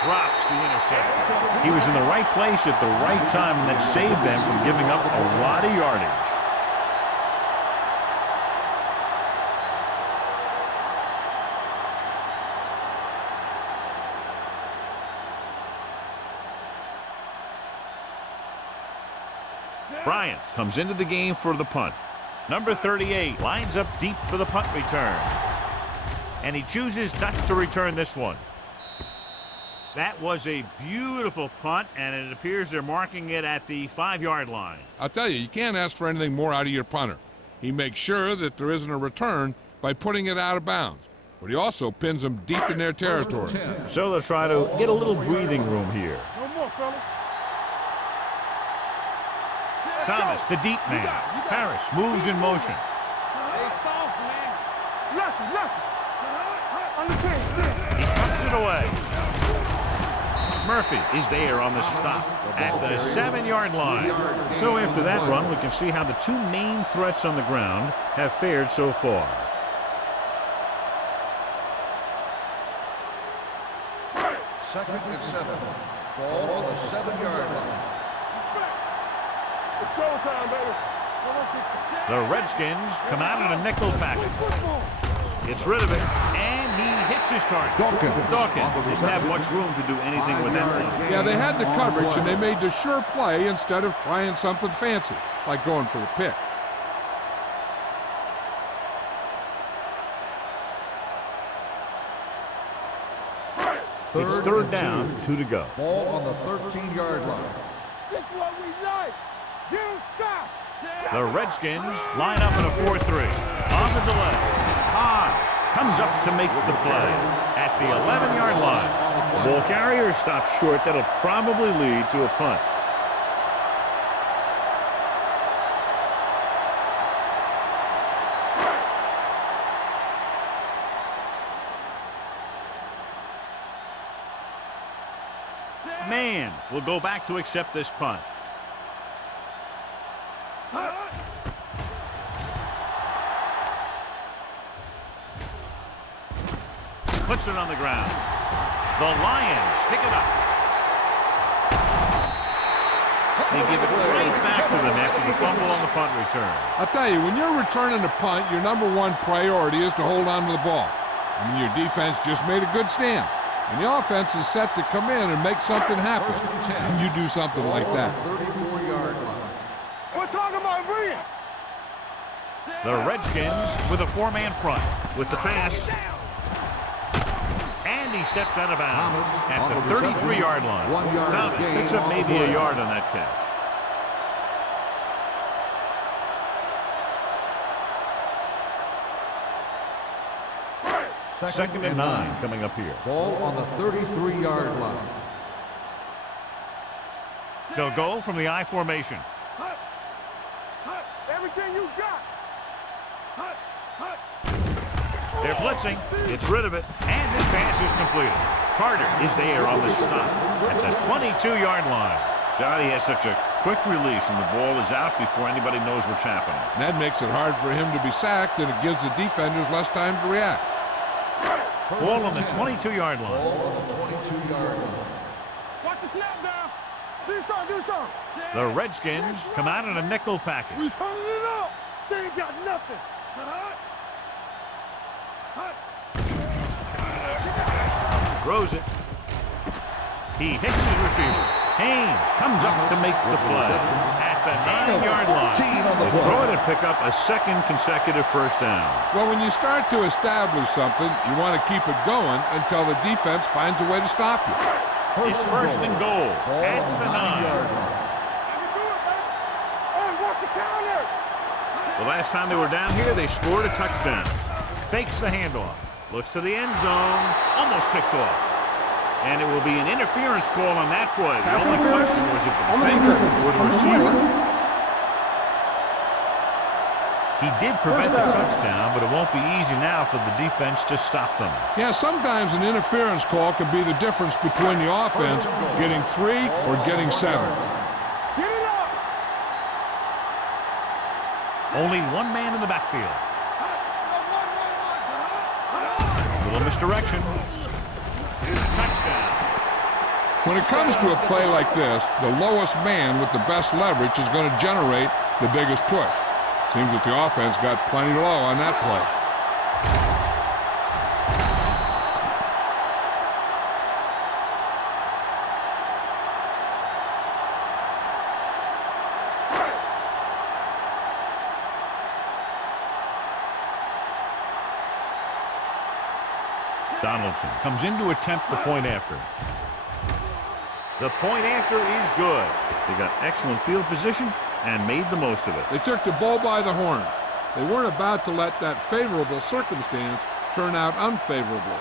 Drops the interception. He was in the right place at the right time, and that saved them from giving up a lot of yardage. Bryant comes into the game for the punt. Number 38 lines up deep for the punt return. And he chooses not to return this one. That was a beautiful punt, and it appears they're marking it at the 5-yard line. I'll tell you, you can't ask for anything more out of your punter. He makes sure that there isn't a return by putting it out of bounds, but he also pins them deep in their territory. So they'll try to get a little breathing room here. No more, fella. Thomas, the deep man. Harris moves in motion. Hey, soft, man. Lucky. Understand. He cuts it away. Murphy is there on the stop at the 7-yard line. So after that run, we can see how the 2 main threats on the ground have fared so far. Second and 7. Ball on the 7-yard line. It's showtime, baby. The Redskins come out in a nickel package. Gets rid of it, and he hits his target. Dawkins didn't have much room to do anything with that one. Yeah, they had the coverage, and they made the sure play instead of trying something fancy, like going for the pick. It's 3rd down, 2 to go. Ball on the 13-yard line. This is what we like. You don't stop. The Redskins line up in a 4-3. On the delay, Hobbs comes up to make the play at the 11-yard line. The ball carrier stops short. That'll probably lead to a punt. Man will go back to accept this punt. Puts it on the ground. The Lions pick it up. They give it right back to them after the fumble on the punt return. I'll tell you, when you're returning a punt, your #1 priority is to hold on to the ball. I mean, your defense just made a good stand. And the offense is set to come in and make something happen. And you do something like that. 34-yard line. We're talking about bringing. The Redskins with a 4-man front with the pass. And he steps out of bounds Thomas at on the the reception. 33-yard line. 1 yard Thomas gain picks up on the maybe a play. yard on that catch. Second and 9 coming up here. Ball on the 33-yard line. They'll go from the I formation. Everything you got. They're blitzing. Gets rid of it. And this pass is completed. Carter is there on the stop at the 22-yard line. Johnny has such a quick release, and the ball is out before anybody knows what's happening. And that makes it hard for him to be sacked, and it gives the defenders less time to react. Ball on the 22-yard line. Ball on the 22-yard line. Watch the snap down. Do something. The Redskins come out in a nickel package. We turning it up. They ain't got nothing. Throws it. He hits his receiver. Haynes comes up to make the play at the 9-yard line. They throw it and pick up a second consecutive first down. Well, when you start to establish something, you want to keep it going until the defense finds a way to stop you. It's first and goal at the 9. Watch the counter. The last time they were down here, they scored a touchdown. Fakes the handoff. Looks to the end zone. Almost picked off. And it will be an interference call on that play. The Pass only interference question was if the on the defender defense. or the On the receiver. play. He did prevent First the down. touchdown, but it won't be easy now for the defense to stop them. Yeah, sometimes an interference call can be the difference between the offense getting 3 or getting 7. Get it up. Only one man in the backfield. Little misdirection. Touchdown. When it comes to a play like this, the lowest man with the best leverage is going to generate the biggest push. Seems that the offense got plenty low on that play. Donaldson comes in to attempt the point after. The point after is good. They got excellent field position and made the most of it. They took the bull by the horns. They weren't about to let that favorable circumstance turn out unfavorable.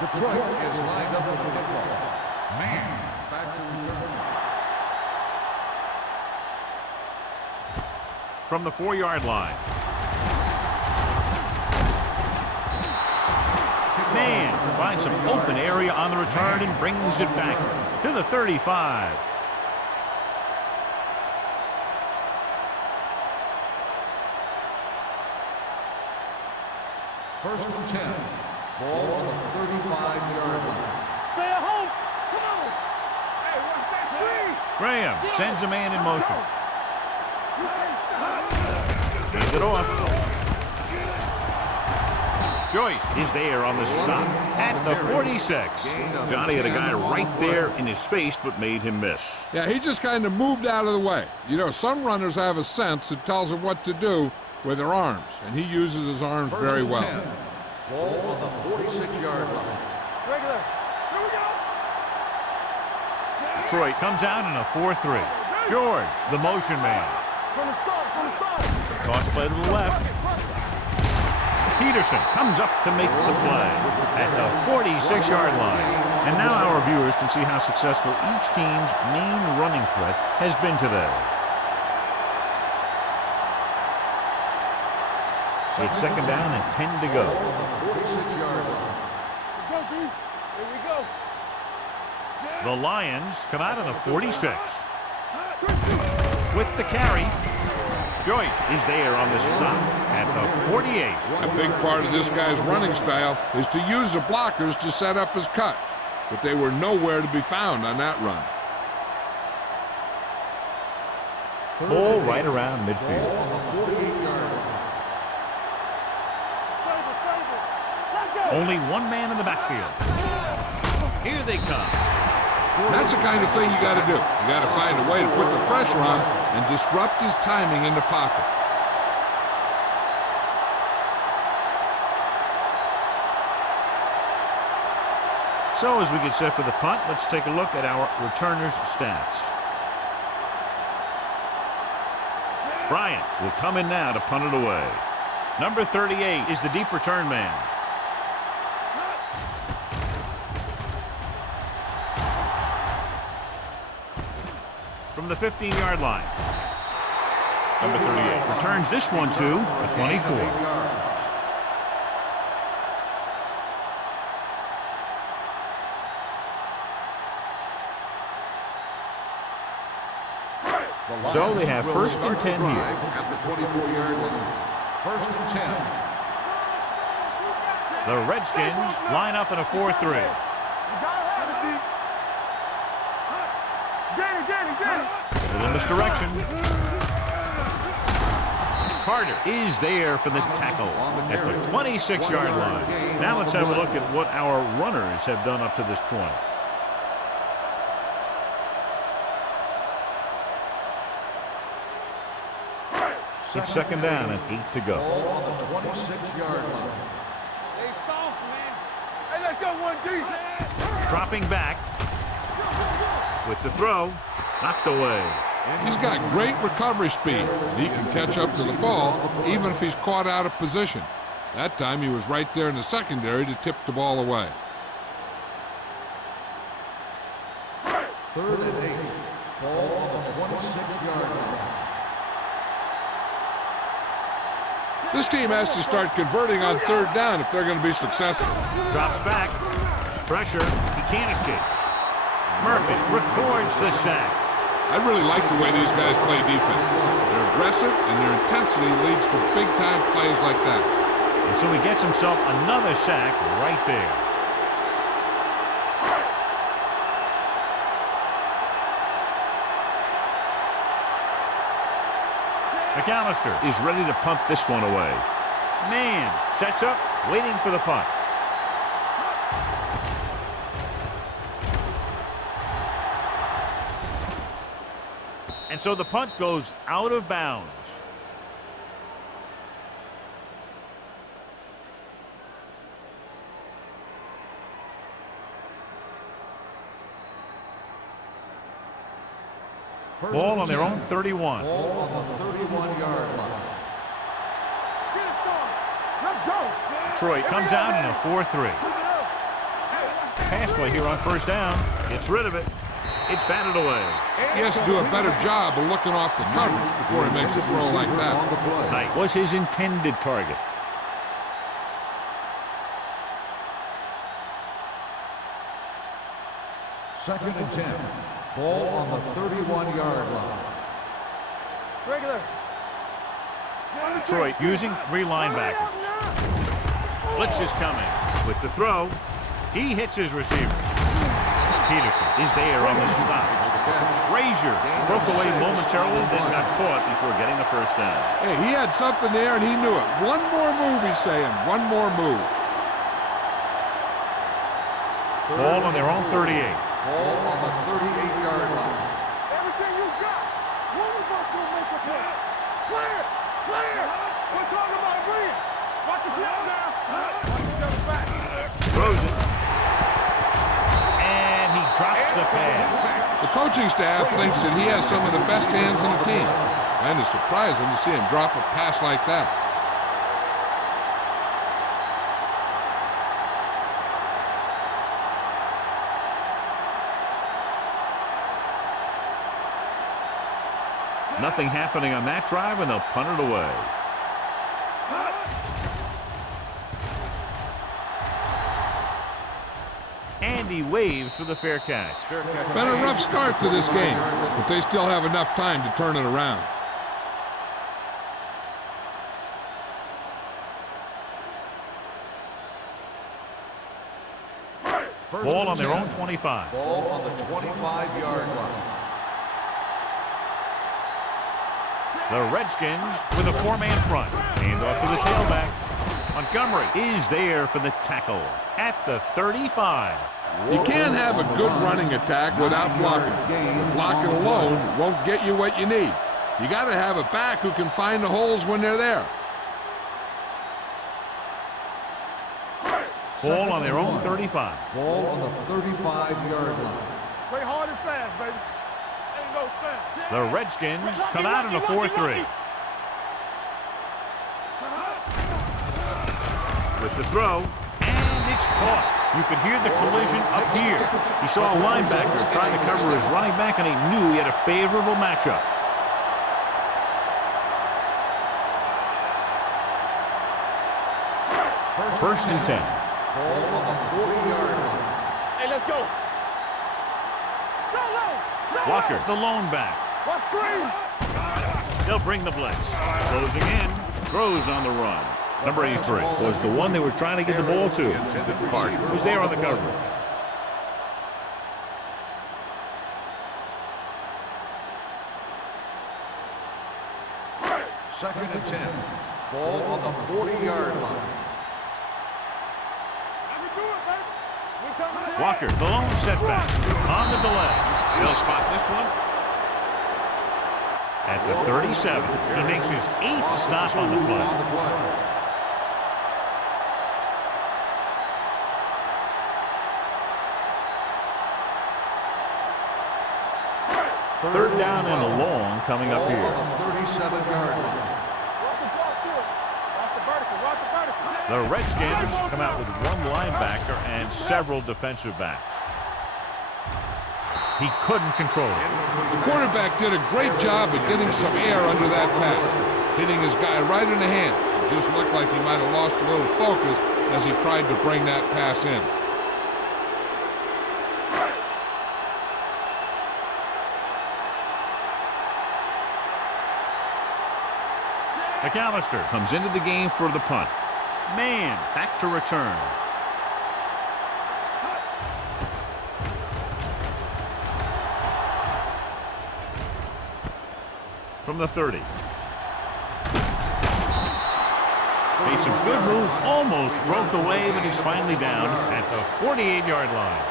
Detroit is lined up for the kickoff. Man, back to return. From the 4-yard line. Man finds some open area on the return and brings it back to the 35. First and 10. Ball on the 35-yard line. Stay at home. Come on. Hey, watch that screen. Graham sends a man in motion. You can't stop. Hands it off. Joyce is there on the stop at the 46. Johnny had a guy right there in his face but made him miss. Yeah, he just kind of moved out of the way. You know, some runners have a sense that tells them what to do with their arms, and he uses his arms First very and well. 10. Ball on the 46-yard line. Regular. Here we go. Detroit comes out in a 4-3. George, the motion man. From the start. Toss play to the left. Peterson comes up to make the play at the 46-yard line. And now our viewers can see how successful each team's main running threat has been today. It's second down and 10 to go. 46-yard line. Let's go, B. Here we go. The Lions come out of the 46. With the carry, Joyce is there on the stop at the 48. A big part of this guy's running style is to use the blockers to set up his cut, but they were nowhere to be found on that run. Ball right around Ball midfield. on the 48-yard line. Save it. Let's go. Only one man in the backfield. Here they come. That's the kind of thing you got to do. You got to find a way to put the pressure on and disrupt his timing in the pocket. So as we get set for the punt, let's take a look at our returners' stats. Bryant will come in now to punt it away. Number 38 is the deep return man. From the 15-yard line. Number 38 returns this one to the 24. So they have first and 10 here. At the 24-yard line. First and 10. The Redskins line up in a 4-3. A little misdirection. Carter is there for the tackle at the 26-yard line. Now let's have a look at what our runners have done up to this point. It's second down and 8 to go. Ball on the 26-yard line. Hey, soft, man. Hey, let's go one decent. Dropping back with the throw, knocked away. He's got great recovery speed, and he can catch up to the ball even if he's caught out of position. That time he was right there in the secondary to tip the ball away. Third and 8. Ball on the 26-yard line. This team has to start converting on third down if they're going to be successful. Drops back. Pressure. He can't escape. Murphy records the sack. I really like the way these guys play defense. They're aggressive, and their intensity leads to big-time plays like that. And so he gets himself another sack right there. McAllister is ready to punt this one away. Man sets up, waiting for the punt. And so the punt goes out of bounds. Ball on their own 31. Ball on the 31-yard line. Let's go. Detroit comes out in a 4-3. Pass play here on first down. Gets rid of it. It's batted away. He has to do a better job of looking off the coverage before he makes a throw like that. Knight was his intended target. Second and 10. Ball on the 31-yard line. Regular. Detroit using 3 linebackers. Blitz is coming. With the throw, he hits his receiver. Peterson is there on the stop. Frazier broke away momentarily, then got caught before getting the first down. Hey, he had something there, and he knew it. One more move, he's saying. One more move. Ball on their own 38. Ball on the 38-yard line. Everything you got. One of us will make a play. Clear! Clear! We're talking about Green. Watch the snap now. Watch the double back. Throws it. And he drops the pass. The coaching staff thinks that he has some of the best hands in the team. And it's surprising to see him drop a pass like that. Nothing happening on that drive, and they'll punt it away. And he waves for the fair catch. Been a rough start to this game, but they still have enough time to turn it around. Ball on their own 25. Ball on the 25-yard line. The Redskins with a 4-man front. Hands off to the tailback. Montgomery is there for the tackle at the 35. You can't have a good running attack without blocking. Blocking alone won't get you what you need. You got to have a back who can find the holes when they're there. Ball on their own 35. Ball on the 35-yard line. Play hard and fast, baby. Ain't no fast. The Redskins come out in a 4-3. With the throw, and it's caught. You could hear the collision up here. He saw a linebacker trying to cover his running back, and he knew he had a favorable matchup. First and 10. Ball on the 40-yard line. Hey, let's go. Walker, the lone back. What screen? They'll bring the blitz. Closing in, throws on the run. Number 83 was the one they were trying to get the ball to. Carter was there on the coverage. Second and 10. Ball on the 40-yard line. Walker, the lone setback. On the delay. They'll spot this one at the 37. He makes his 8th stop on the play. Third down and a long coming up here. On the 37-yard line. The Redskins come out with one linebacker and several defensive backs. He couldn't control it. The quarterback did a great job of getting some air under that pass, hitting his guy right in the hand. It just looked like he might have lost a little focus as he tried to bring that pass in. McAllister comes into the game for the punt. Man, back to return. From the 30. Made some good moves, almost broke away, but he's finally down at the 48-yard line.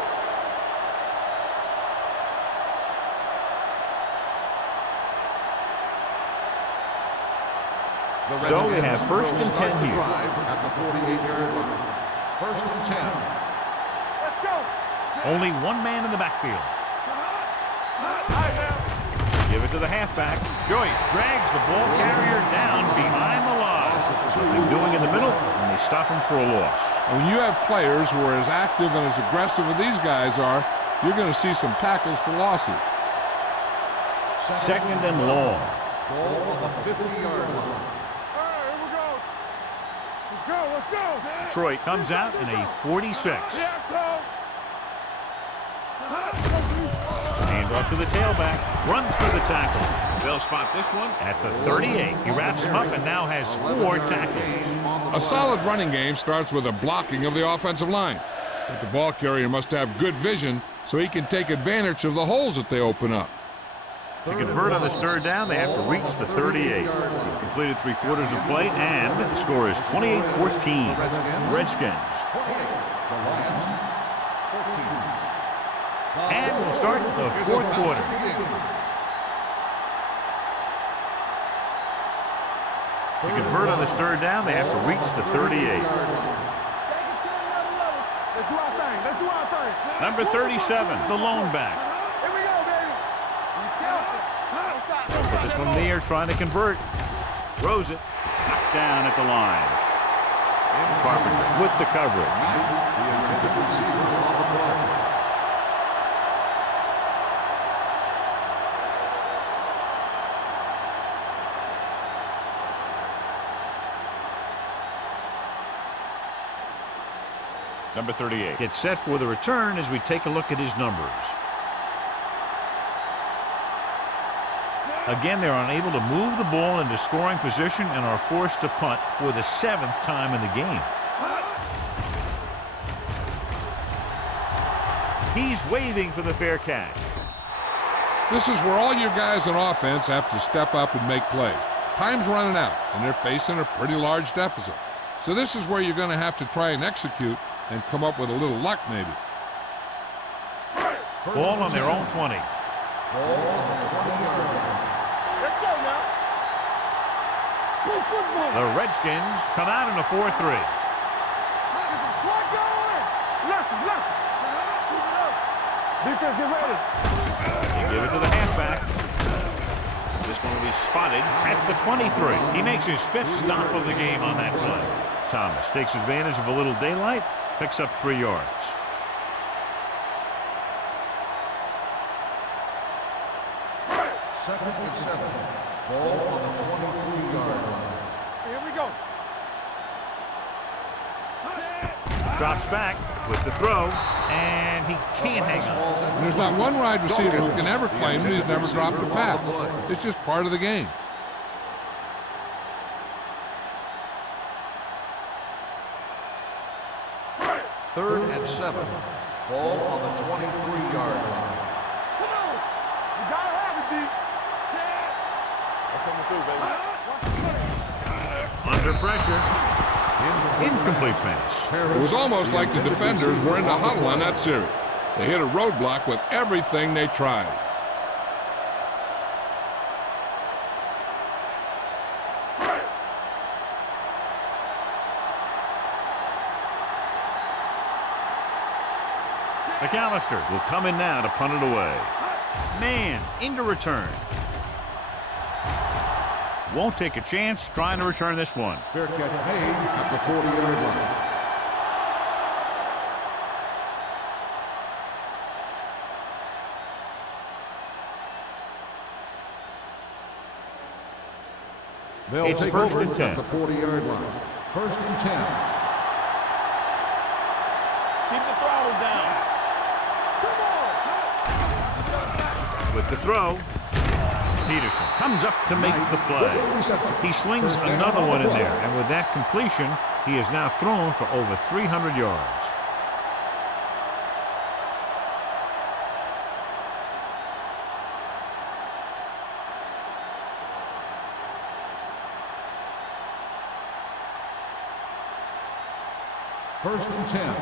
So they have first and 10 here. At the 48-yard line. First and 10. Let's go. Only one man in the backfield. Give it to the halfback. Joyce drags the ball carrier down behind the line. Something doing in the middle, and they stop him for a loss. When you have players who are as active and as aggressive as these guys are, you're going to see some tackles for losses. Second and long. Ball on the 50-yard line. Let's go. Detroit comes out in a 46. Hand off to the tailback. Runs through the tackle. They'll spot this one at the 38. He wraps him up and now has 4 tackles. A solid running game starts with a blocking of the offensive line. But the ball carrier must have good vision so he can take advantage of the holes that they open up. To convert on this third down, they have to reach the 38. They've completed 3/4 of play, and the score is 28-14. Redskins. 28. The Lions. 14. And we'll start the 4th quarter. To convert on this third down, they have to reach the 38. Let's do our thing. Let's do our thing. Number 37, the lone back. Here we go, baby. Put this one there, trying to convert. Throws it. Knocked down at the line. Carpenter with the coverage. The intended receiver on the play. Number 38 gets set for the return as we take a look at his numbers. Again, they're unable to move the ball into scoring position and are forced to punt for the 7th time in the game. He's waving for the fair catch. This is where all your guys on offense have to step up and make plays. Time's running out, and they're facing a pretty large deficit. So this is where you're going to have to try and execute and come up with a little luck, maybe. Ball on their own 20. Ball on the 20-yard line. Let's go now. Play football. The Redskins come out in a 4-3. Get some slack going. Left. Keep it up. Defense, get ready. They give it to the halfback. This one will be spotted at the 23. He makes his 5th stop of the game on that play. Thomas takes advantage of a little daylight, picks up 3 yards. Second and 7. Ball on the 23-yard line. Here we go. Drops back with the throw, and he can't hang on. There's not one wide receiver who can ever claim that he's never dropped a pass. It's just part of the game. Third and 7. Ball on the 23-yard line. Come on. You gotta have it, D. I'm coming through, baby. Under pressure. Incomplete pass. It was almost like the defenders were in the huddle on that series. They hit a roadblock with everything they tried. McAllister will come in now to punt it away. Man into return. Won't take a chance trying to return this one. Fair catch made at the 40-yard line. They'll It's take first over and 10. at the 40-yard line. First and 10. Keep the throttle down. Come on. With the throw, Peterson comes up to make the play. He slings another one in there, and with that completion, he has now thrown for over 300 yards. First and 10.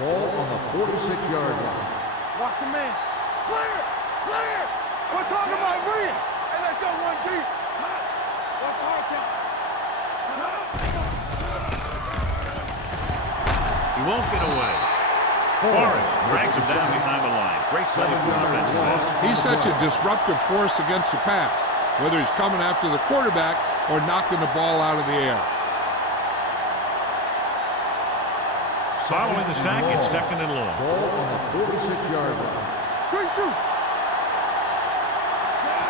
Ball on the 46-yard line. Watch him, man. Clear. We're talking about Rhea. Hey, let's go 1 deep. What's the hard count? He won't get away. Forrest drags him down behind the line. Great play for the offensive pass. He's such a disruptive force against the pass, whether he's coming after the quarterback or knocking the ball out of the air. Following the sack, it's second and long. Ball on the 46-yard line. Quick shoot.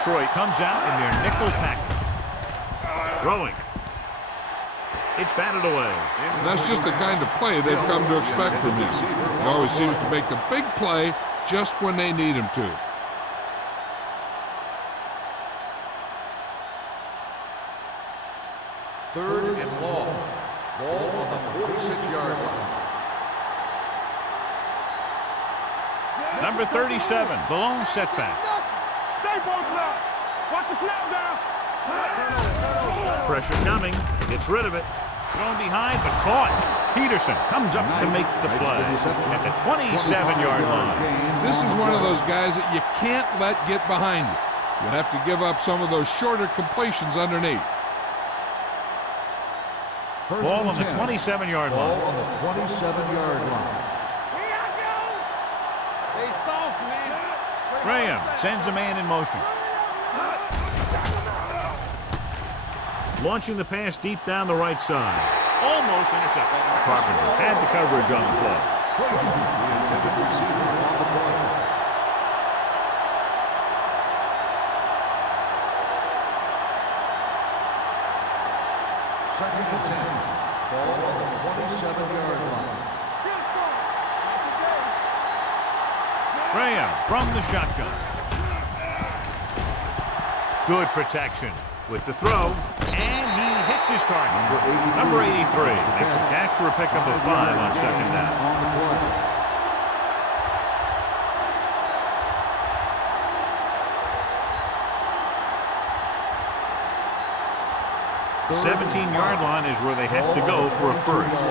Detroit comes out in their nickel package. Throwing. It's batted away. And that's just the kind of play they've come to expect from him. He always seems to make the big play just when they need him to. Third and long. Ball on the 46-yard line. Number 37, the lone setback. Stay both now. Watch the snap down. Pressure coming. Gets rid of it. Thrown behind, but caught. Peterson comes up to make the play at the 27-yard line. This is one of those guys that you can't let get behind you. You have to give up some of those shorter completions underneath. Ball on the 27-yard Ball line. on the 27-yard line. Here I go. They soft, man. Graham sends a man in motion. Launching the pass deep down the right side. Almost intercepted. Carpenter had the coverage on the play. The intended receiver on the play. Second and 10. Ball on the 27-yard line. Graham from the shotgun. Good protection with the throw, and he hits his target. Number 83 makes the catch for a pickup of 5 on second down. On the play. 17-yard line is where they have to go for a first.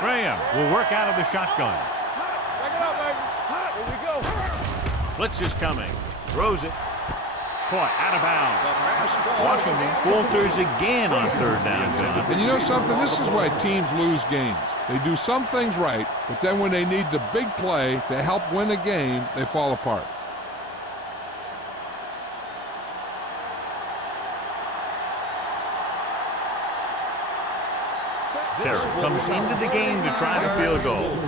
Graham will work out of the shotgun. Back it up, baby. Here we go. Blitz is coming. Throws it. Caught out of bounds. Washington falters again on third down, John. And you know something? This is why teams lose games. They do some things right, but then when they need the big play to help win a game, they fall apart. Terry comes into the game to try the field goal.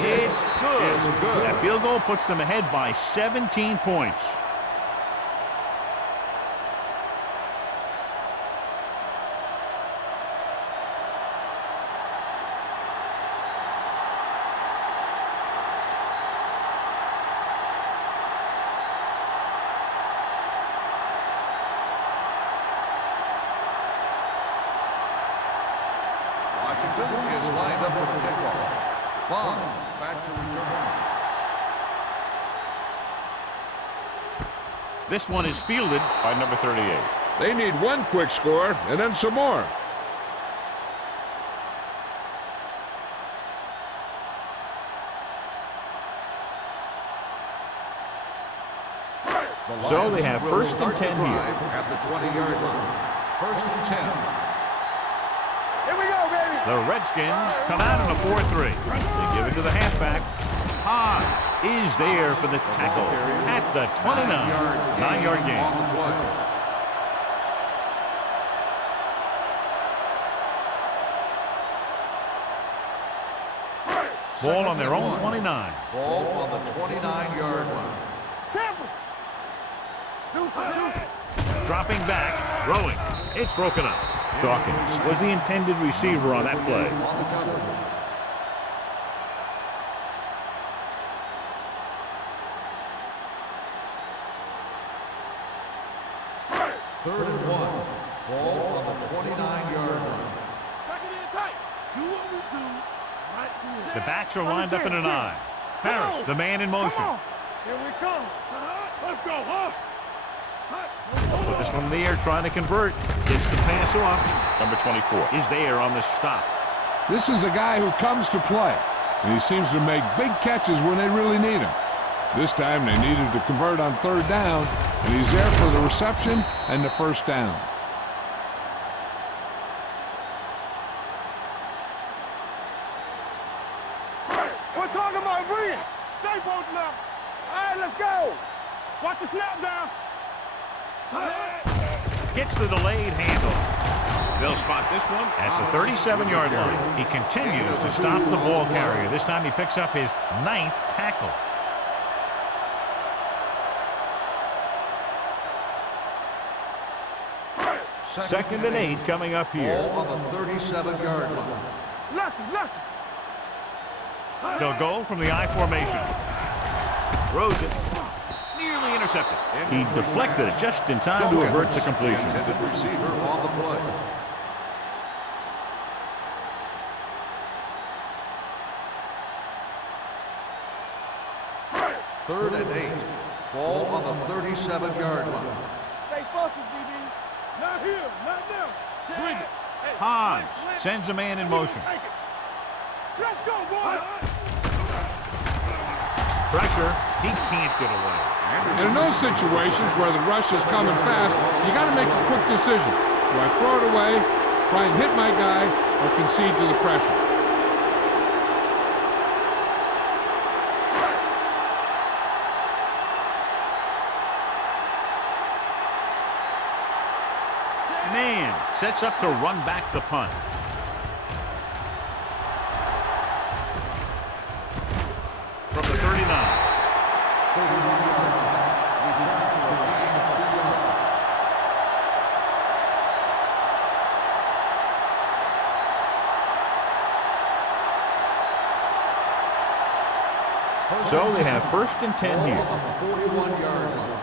It's good. That field goal puts them ahead by 17 points. Washington is lined up for the kickoff. Bond back to return. This one is fielded by number 38. They need one quick score and then some more. So they have first and 10 here. At the 20-yard line. First and 10. Here we go, baby. The Redskins come out in a 4-3. They give it to the halfback. Hodge is there for the tackle at the 29. 9-yard gain. On the play. Ball on their own 29. Ball on the 29-yard line. Tampa. Dropping back, throwing. It's broken up. Dawkins was the intended receiver on that play. On the cover. Third and 1. Ball on the 29-yard line. Back it in tight. Do what we do right here. The backs are lined up in a 9. Harris, the man in motion. Come on. Here we come. Let's go, huh? Put this one in the air, trying to convert. Gets the pass off. Number 24 is there on the stop. This is a guy who comes to play, and he seems to make big catches when they really need him. This time they needed to convert on third down, and he's there for the reception and the first down. We're talking about bringing. Stay posted up. All right, let's go. Watch the snap down. Gets the delayed handle. They'll spot this one at the 37-yard line. He continues to stop the ball carrier. This time he picks up his 9th tackle. Second and 8 coming up here. Ball on the 37-yard line. Lucky. They'll go from the I formation. Throws it. Nearly intercepted. He deflected it just in time to avert the completion. Intended receiver on the play. Third and 8. Ball on the 37-yard line. Stay focused, DB. Not here, not now. Bring it. Hodge sends a man in motion. Take it. Let's go, boy. Pressure. He can't get away. And in those situations where the rush is coming fast, you got to make a quick decision. Do I throw it away, try and hit my guy, or concede to the pressure? Man sets up to run back the punt. From the 39. So they have first and 10 here. 41-yard line.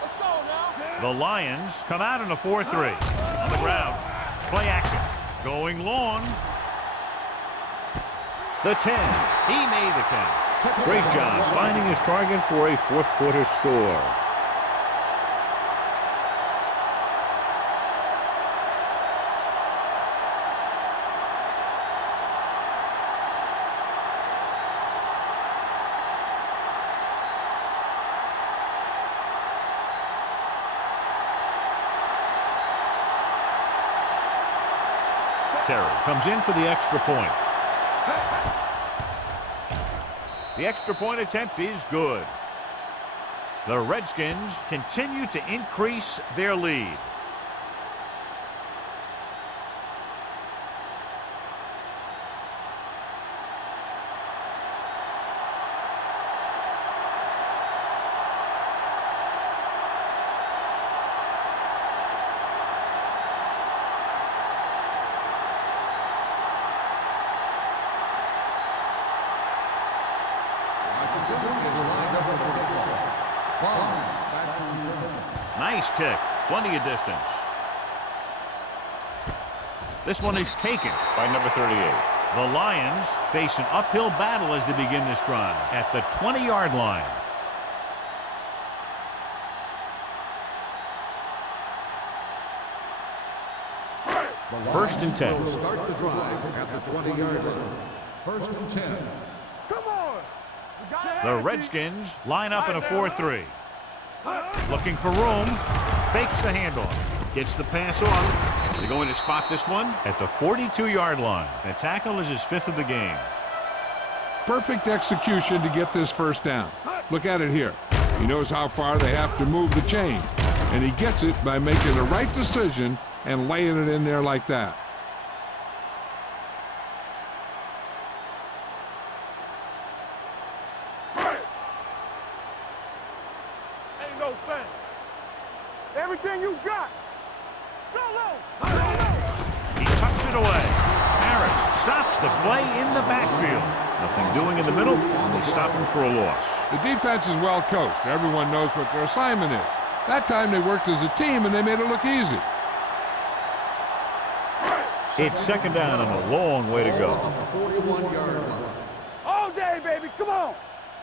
Let's go now. The Lions come out in a 4-3. On the ground. Play action. Going long. The 10. He made the catch. Great job finding his target for a fourth quarter score. Terry comes in for the extra point. The extra point attempt is good. The Redskins continue to increase their lead. Nice kick. Plenty of distance. This one is taken by number 38. The Lions face an uphill battle as they begin this drive at the 20-yard line. First and 10. Start the drive at the 20-yard line. First and 10. Come on. The Redskins line up in a 4-3. Looking for room. Fakes the handoff. Gets the pass off. They're going to spot this one at the 42-yard line. The tackle is his fifth of the game. Perfect execution to get this first down. Look at it here. He knows how far they have to move the chain, and he gets it by making the right decision and laying it in there like that. Ain't no thing. Everything you got. Go low. He tucks it away. Harris stops the play in the backfield. Nothing doing in the middle. They stop him for a loss. The defense is well coached. Everyone knows what their assignment is. That time they worked as a team and they made it look easy. It's second down and a long way to go. 41-yard line. All day, baby. Come on.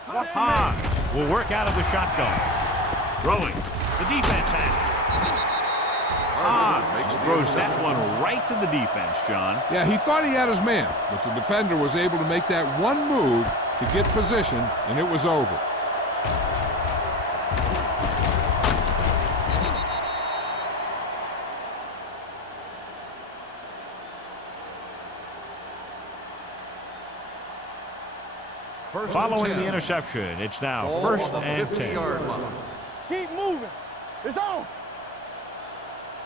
Hans will work out of the shotgun. Throwing. The defense has it. Hans throws that one right to the defense, John. Yeah, he thought he had his man, but the defender was able to make that one move to get position, and it was over. Following the interception, it's now first and 10. Keep moving. It's on.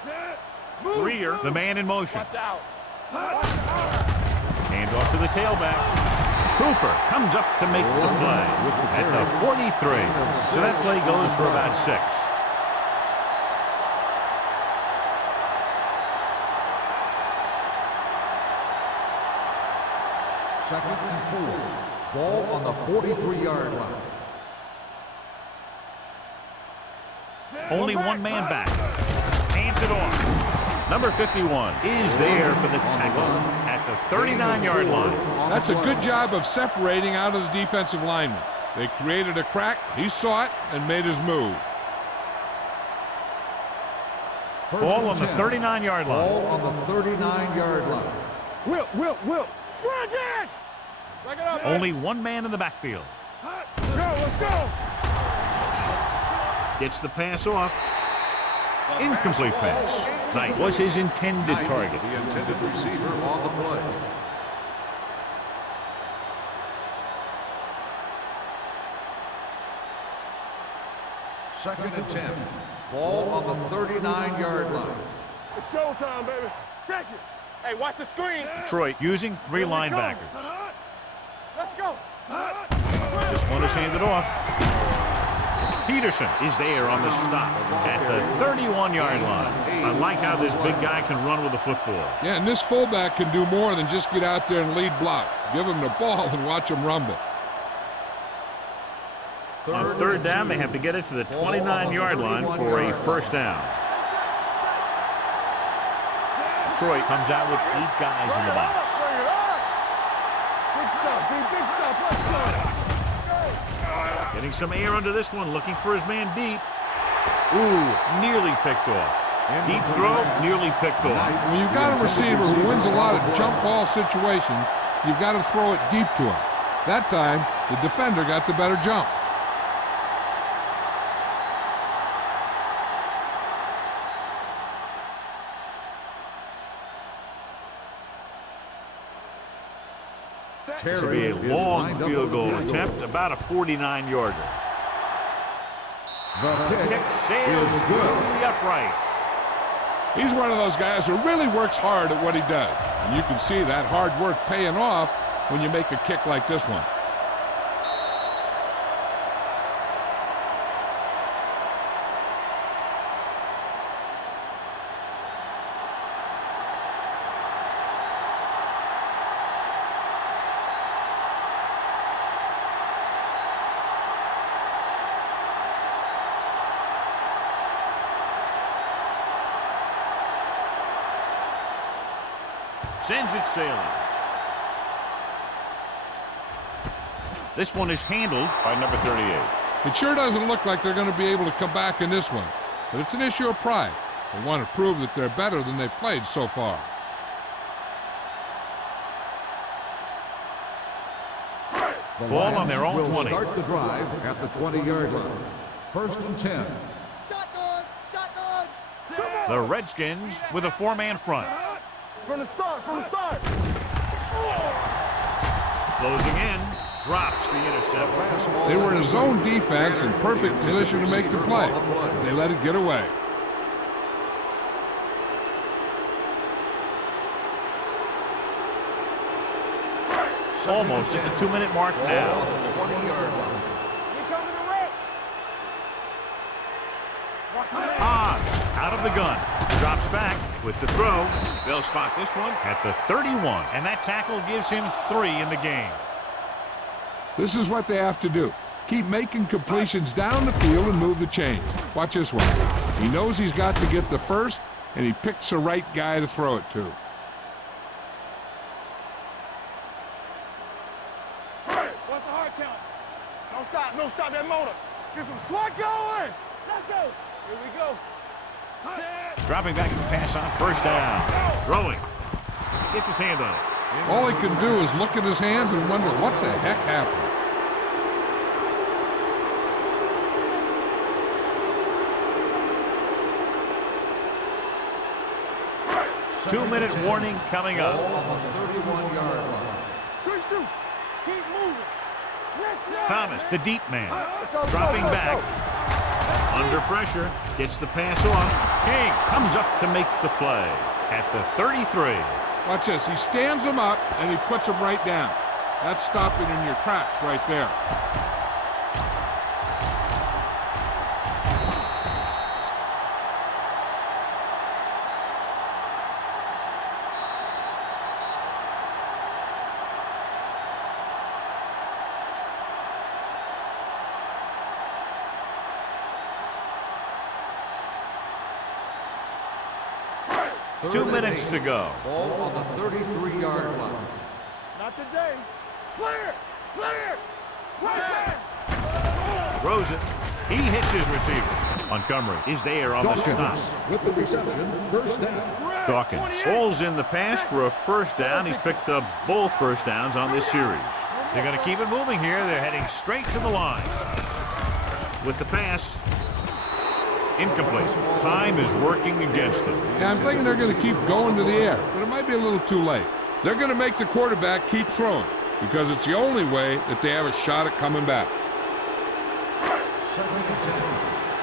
Set. Move. Greer, the man in motion. Watch out. Hand off to the tailback. Cooper comes up to make the play at the 43. So that play goes for about 6. Second and 4. Ball on the 43-yard line. Only one man back. Hands it off. Number 51 is there for the tackle at the 39-yard line. That's a good job of separating out of the defensive lineman. They created a crack, he saw it, and made his move. Ball on the 39-yard line. Ball on the 39-yard line. Whip. Run again. Back it up. Only one man in the backfield. Let's go. Gets the pass off. Incomplete pass. Knight was his intended target. The intended receiver on the play. Second and 10. Ball on the 39-yard line. It's showtime, baby. Check it. Hey, watch the screen. Detroit using 3 linebackers. Let's go. This one is handed off. Peterson is there on the stop at the 31-yard line. I like how this big guy can run with the football. Yeah, and this fullback can do more than just get out there and lead block. Give him the ball and watch him rumble. On third down, they have to get it to the 29-yard line for a first down. Detroit comes out with 8 guys in the box. Big stuff, big stuff. Let's go. Getting some air under this one, looking for his man deep. Ooh, nearly picked off. Deep throw, nearly picked off. When you've got a receiver who wins a lot of jump ball situations, you've got to throw it deep to him. That time, the defender got the better jump. This will be a long field goal attempt, about a 49-yarder. The Kick sails through the uprights. He's one of those guys who really works hard at what he does. And you can see that hard work paying off when you make a kick like this one. Sends it sailing. This one is handled by number 38. It sure doesn't look like they're going to be able to come back in this one, but it's an issue of pride. They want to prove that they're better than they've played so far. Ball on their own 20. Start the drive at the 20-yard line. 1st and 10. Shotgun! Shotgun! The Redskins with a 4-man front. From the start, from the start! Closing in, drops the interception. They were in a zone defense in perfect position to make the play. They let it get away. Almost at the 2-minute mark now. On the 20-yard line. Here coming the red! Out of the gun. Drops back with the throw. They'll spot this one at the 31. And that tackle gives him 3 in the game. This is what they have to do. Keep making completions down the field and move the chains. Watch this one. He knows he's got to get the first, and he picks the right guy to throw it to. What's the hard count? Don't stop that motor. Get some swat going. Let's go. Here we go. Dropping back to pass on 1st down. Throwing. Gets his hand on it. All he can do is look at his hands and wonder what the heck happened. Two-minute warning coming up. On the 31-yard line. Good shoot. Keep moving. Thomas, the deep man, dropping back. Under pressure, gets the pass off. King comes up to make the play at the 33. Watch this. He stands him up, and he puts him right down. That's stopping in your tracks right there. Two minutes to go. Ball on the 33-yard line. Not today. Clear! Clear! Right there! Throws it. He hits his receiver. Montgomery is there on the stop. With the reception, 1st down. Dawkins holds in the pass for a 1st down. He's picked up both 1st downs on this series. They're going to keep it moving here. They're heading straight to the line. With the pass, incomplete. Time is working against them. Yeah, I'm thinking they're going to keep going to the air, but it might be a little too late. They're going to make the quarterback keep throwing because it's the only way that they have a shot at coming back. 2nd and 10.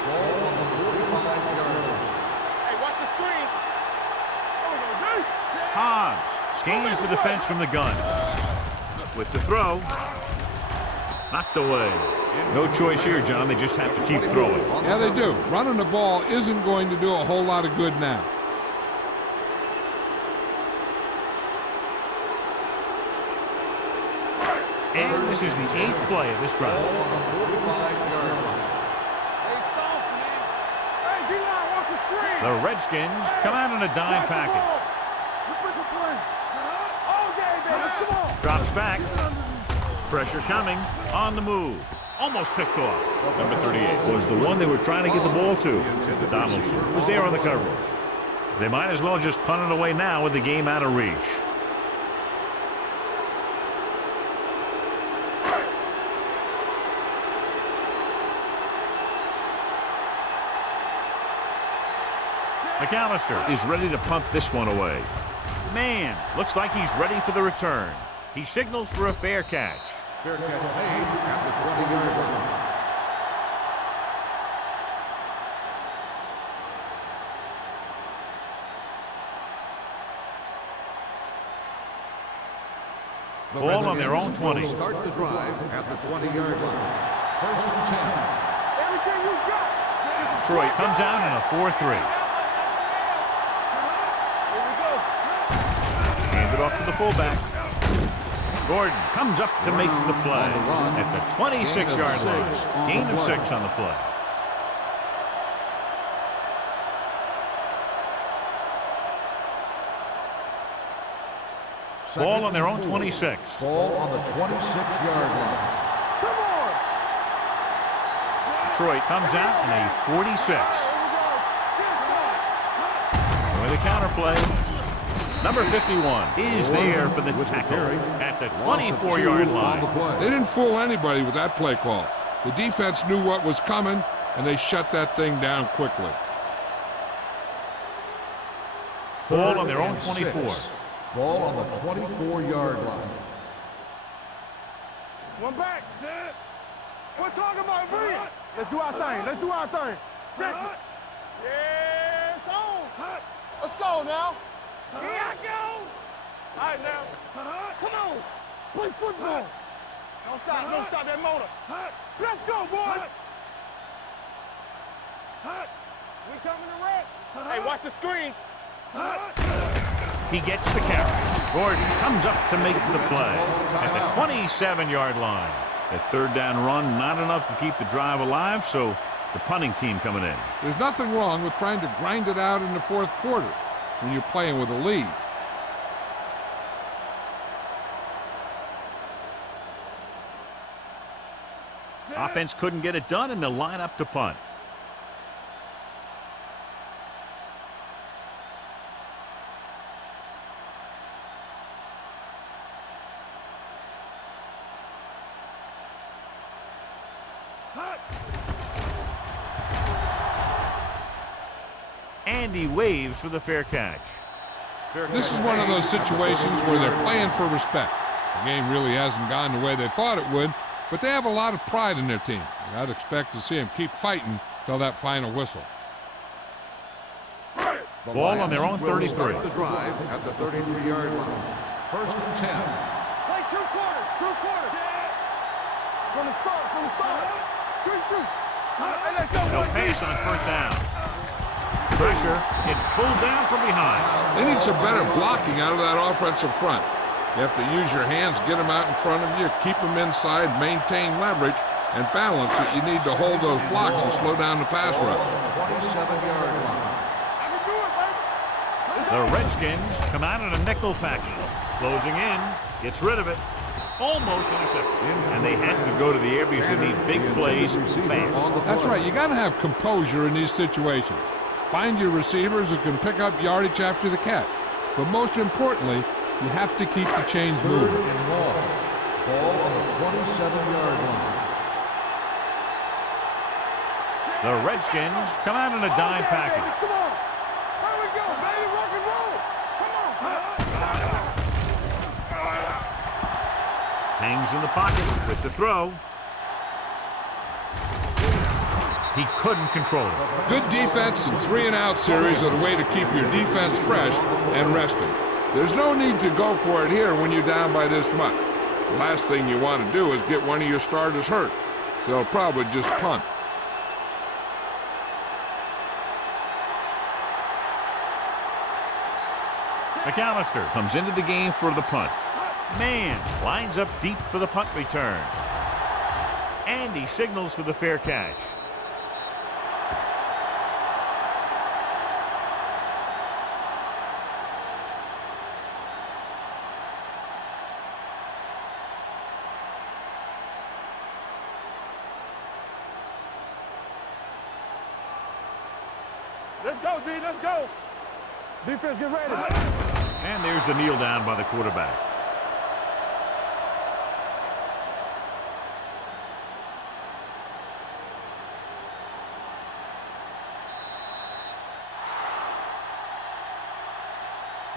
Ball on the 45-yard line. Hey, watch the screen. There we go, dude. Hobbs scans the defense from the gun. With the throw, knocked away. No choice here, John. They just have to keep throwing. Yeah, they do. Running the ball isn't going to do a whole lot of good now. And this is the 8th play of this drive. Ball on the 45-yard line. Hey, soft, man. Hey, D-line, watch the screen. The Redskins come out in a dime package. Let's make a play. All game, baby. Come on. Drops back. Pressure coming. On the move. Almost picked off. Number 38 was the one they were trying to get the ball to. Donaldson was there on the coverage. They might as well just punt it away now with the game out of reach. McAllister is ready to punt this one away. Man, looks like he's ready for the return. He signals for a fair catch. Fair catch made at the 20-yard line. Ball on their own 20. Start the drive at the 20-yard line. First and 10. Everything you got. Detroit comes out in a 4-3. Here we go. Hand it off to the fullback. Gordon comes up to make the play at the 26-yard line. Gain of 6 on the play. Ball on their own 26. Ball on the 26-yard line. Come on. Detroit comes out in a 46. With a counter play. Number 51 is there for the tackle at the 24-yard line. They didn't fool anybody with that play call. The defense knew what was coming, and they shut that thing down quickly. Ball on their own 24. Ball on the 24-yard line. One back. Set. We're talking about bring. Let's do our thing. Let's do our thing. Check it. Yeah, it's on. Let's go now. Here I go. All right, now. Come on. Play football. Don't stop that motor. Let's go, boys. We coming to wreck. Hey, watch the screen. He gets the carry. Gordon comes up to make the play at the 27-yard line. That third down run, not enough to keep the drive alive, so the punting team coming in. There's nothing wrong with trying to grind it out in the fourth quarter when you're playing with a lead. Offense couldn't get it done, and they'll line up to punt. And he waves for the fair catch. This is one of those situations where they're playing for respect. The game really hasn't gone the way they thought it would, but they have a lot of pride in their team. I'd expect to see them keep fighting till that final whistle. Ball on their own 33. Start the drive at the 33-yard line. First and 10. Play 2 quarters. 2 quarters. From the start. Good shoot. Hey, let's go. No pace on first down. Pressure gets pulled down from behind. They need some better blocking out of that offensive front. You have to use your hands, get them out in front of you, keep them inside, maintain leverage, and balance it. You need to hold those blocks and slow down the pass rush. 27-yard line. I can do it, baby. The Redskins come out in a nickel package. Closing in, gets rid of it. Almost intercepted. And they have to go to the air because they need big plays fast. That's right. You got to have composure in these situations. Find your receivers who can pick up yardage after the catch. But most importantly, you have to keep the chains moving. Third and long. Ball on the 27-yard line. The Redskins come out in a dime package. Come on. There we go, baby. Rock and roll. Come on. Hangs in the pocket with the throw. He couldn't control it. Good defense and 3-and-out series are the way to keep your defense fresh and rested. There's no need to go for it here when you're down by this much. The last thing you want to do is get one of your starters hurt. So they'll probably just punt. McAllister comes into the game for the punt. Man lines up deep for the punt return. And he signals for the fair catch. Let's go, D. Let's go. Defense, get ready. And there's the kneel down by the quarterback.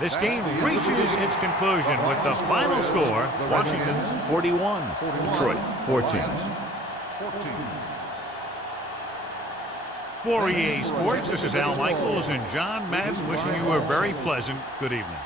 This game reaches its conclusion with the final score, Washington 41, Detroit 14. For EA Sports, this is Al Michaels and John Madden wishing you a very pleasant good evening.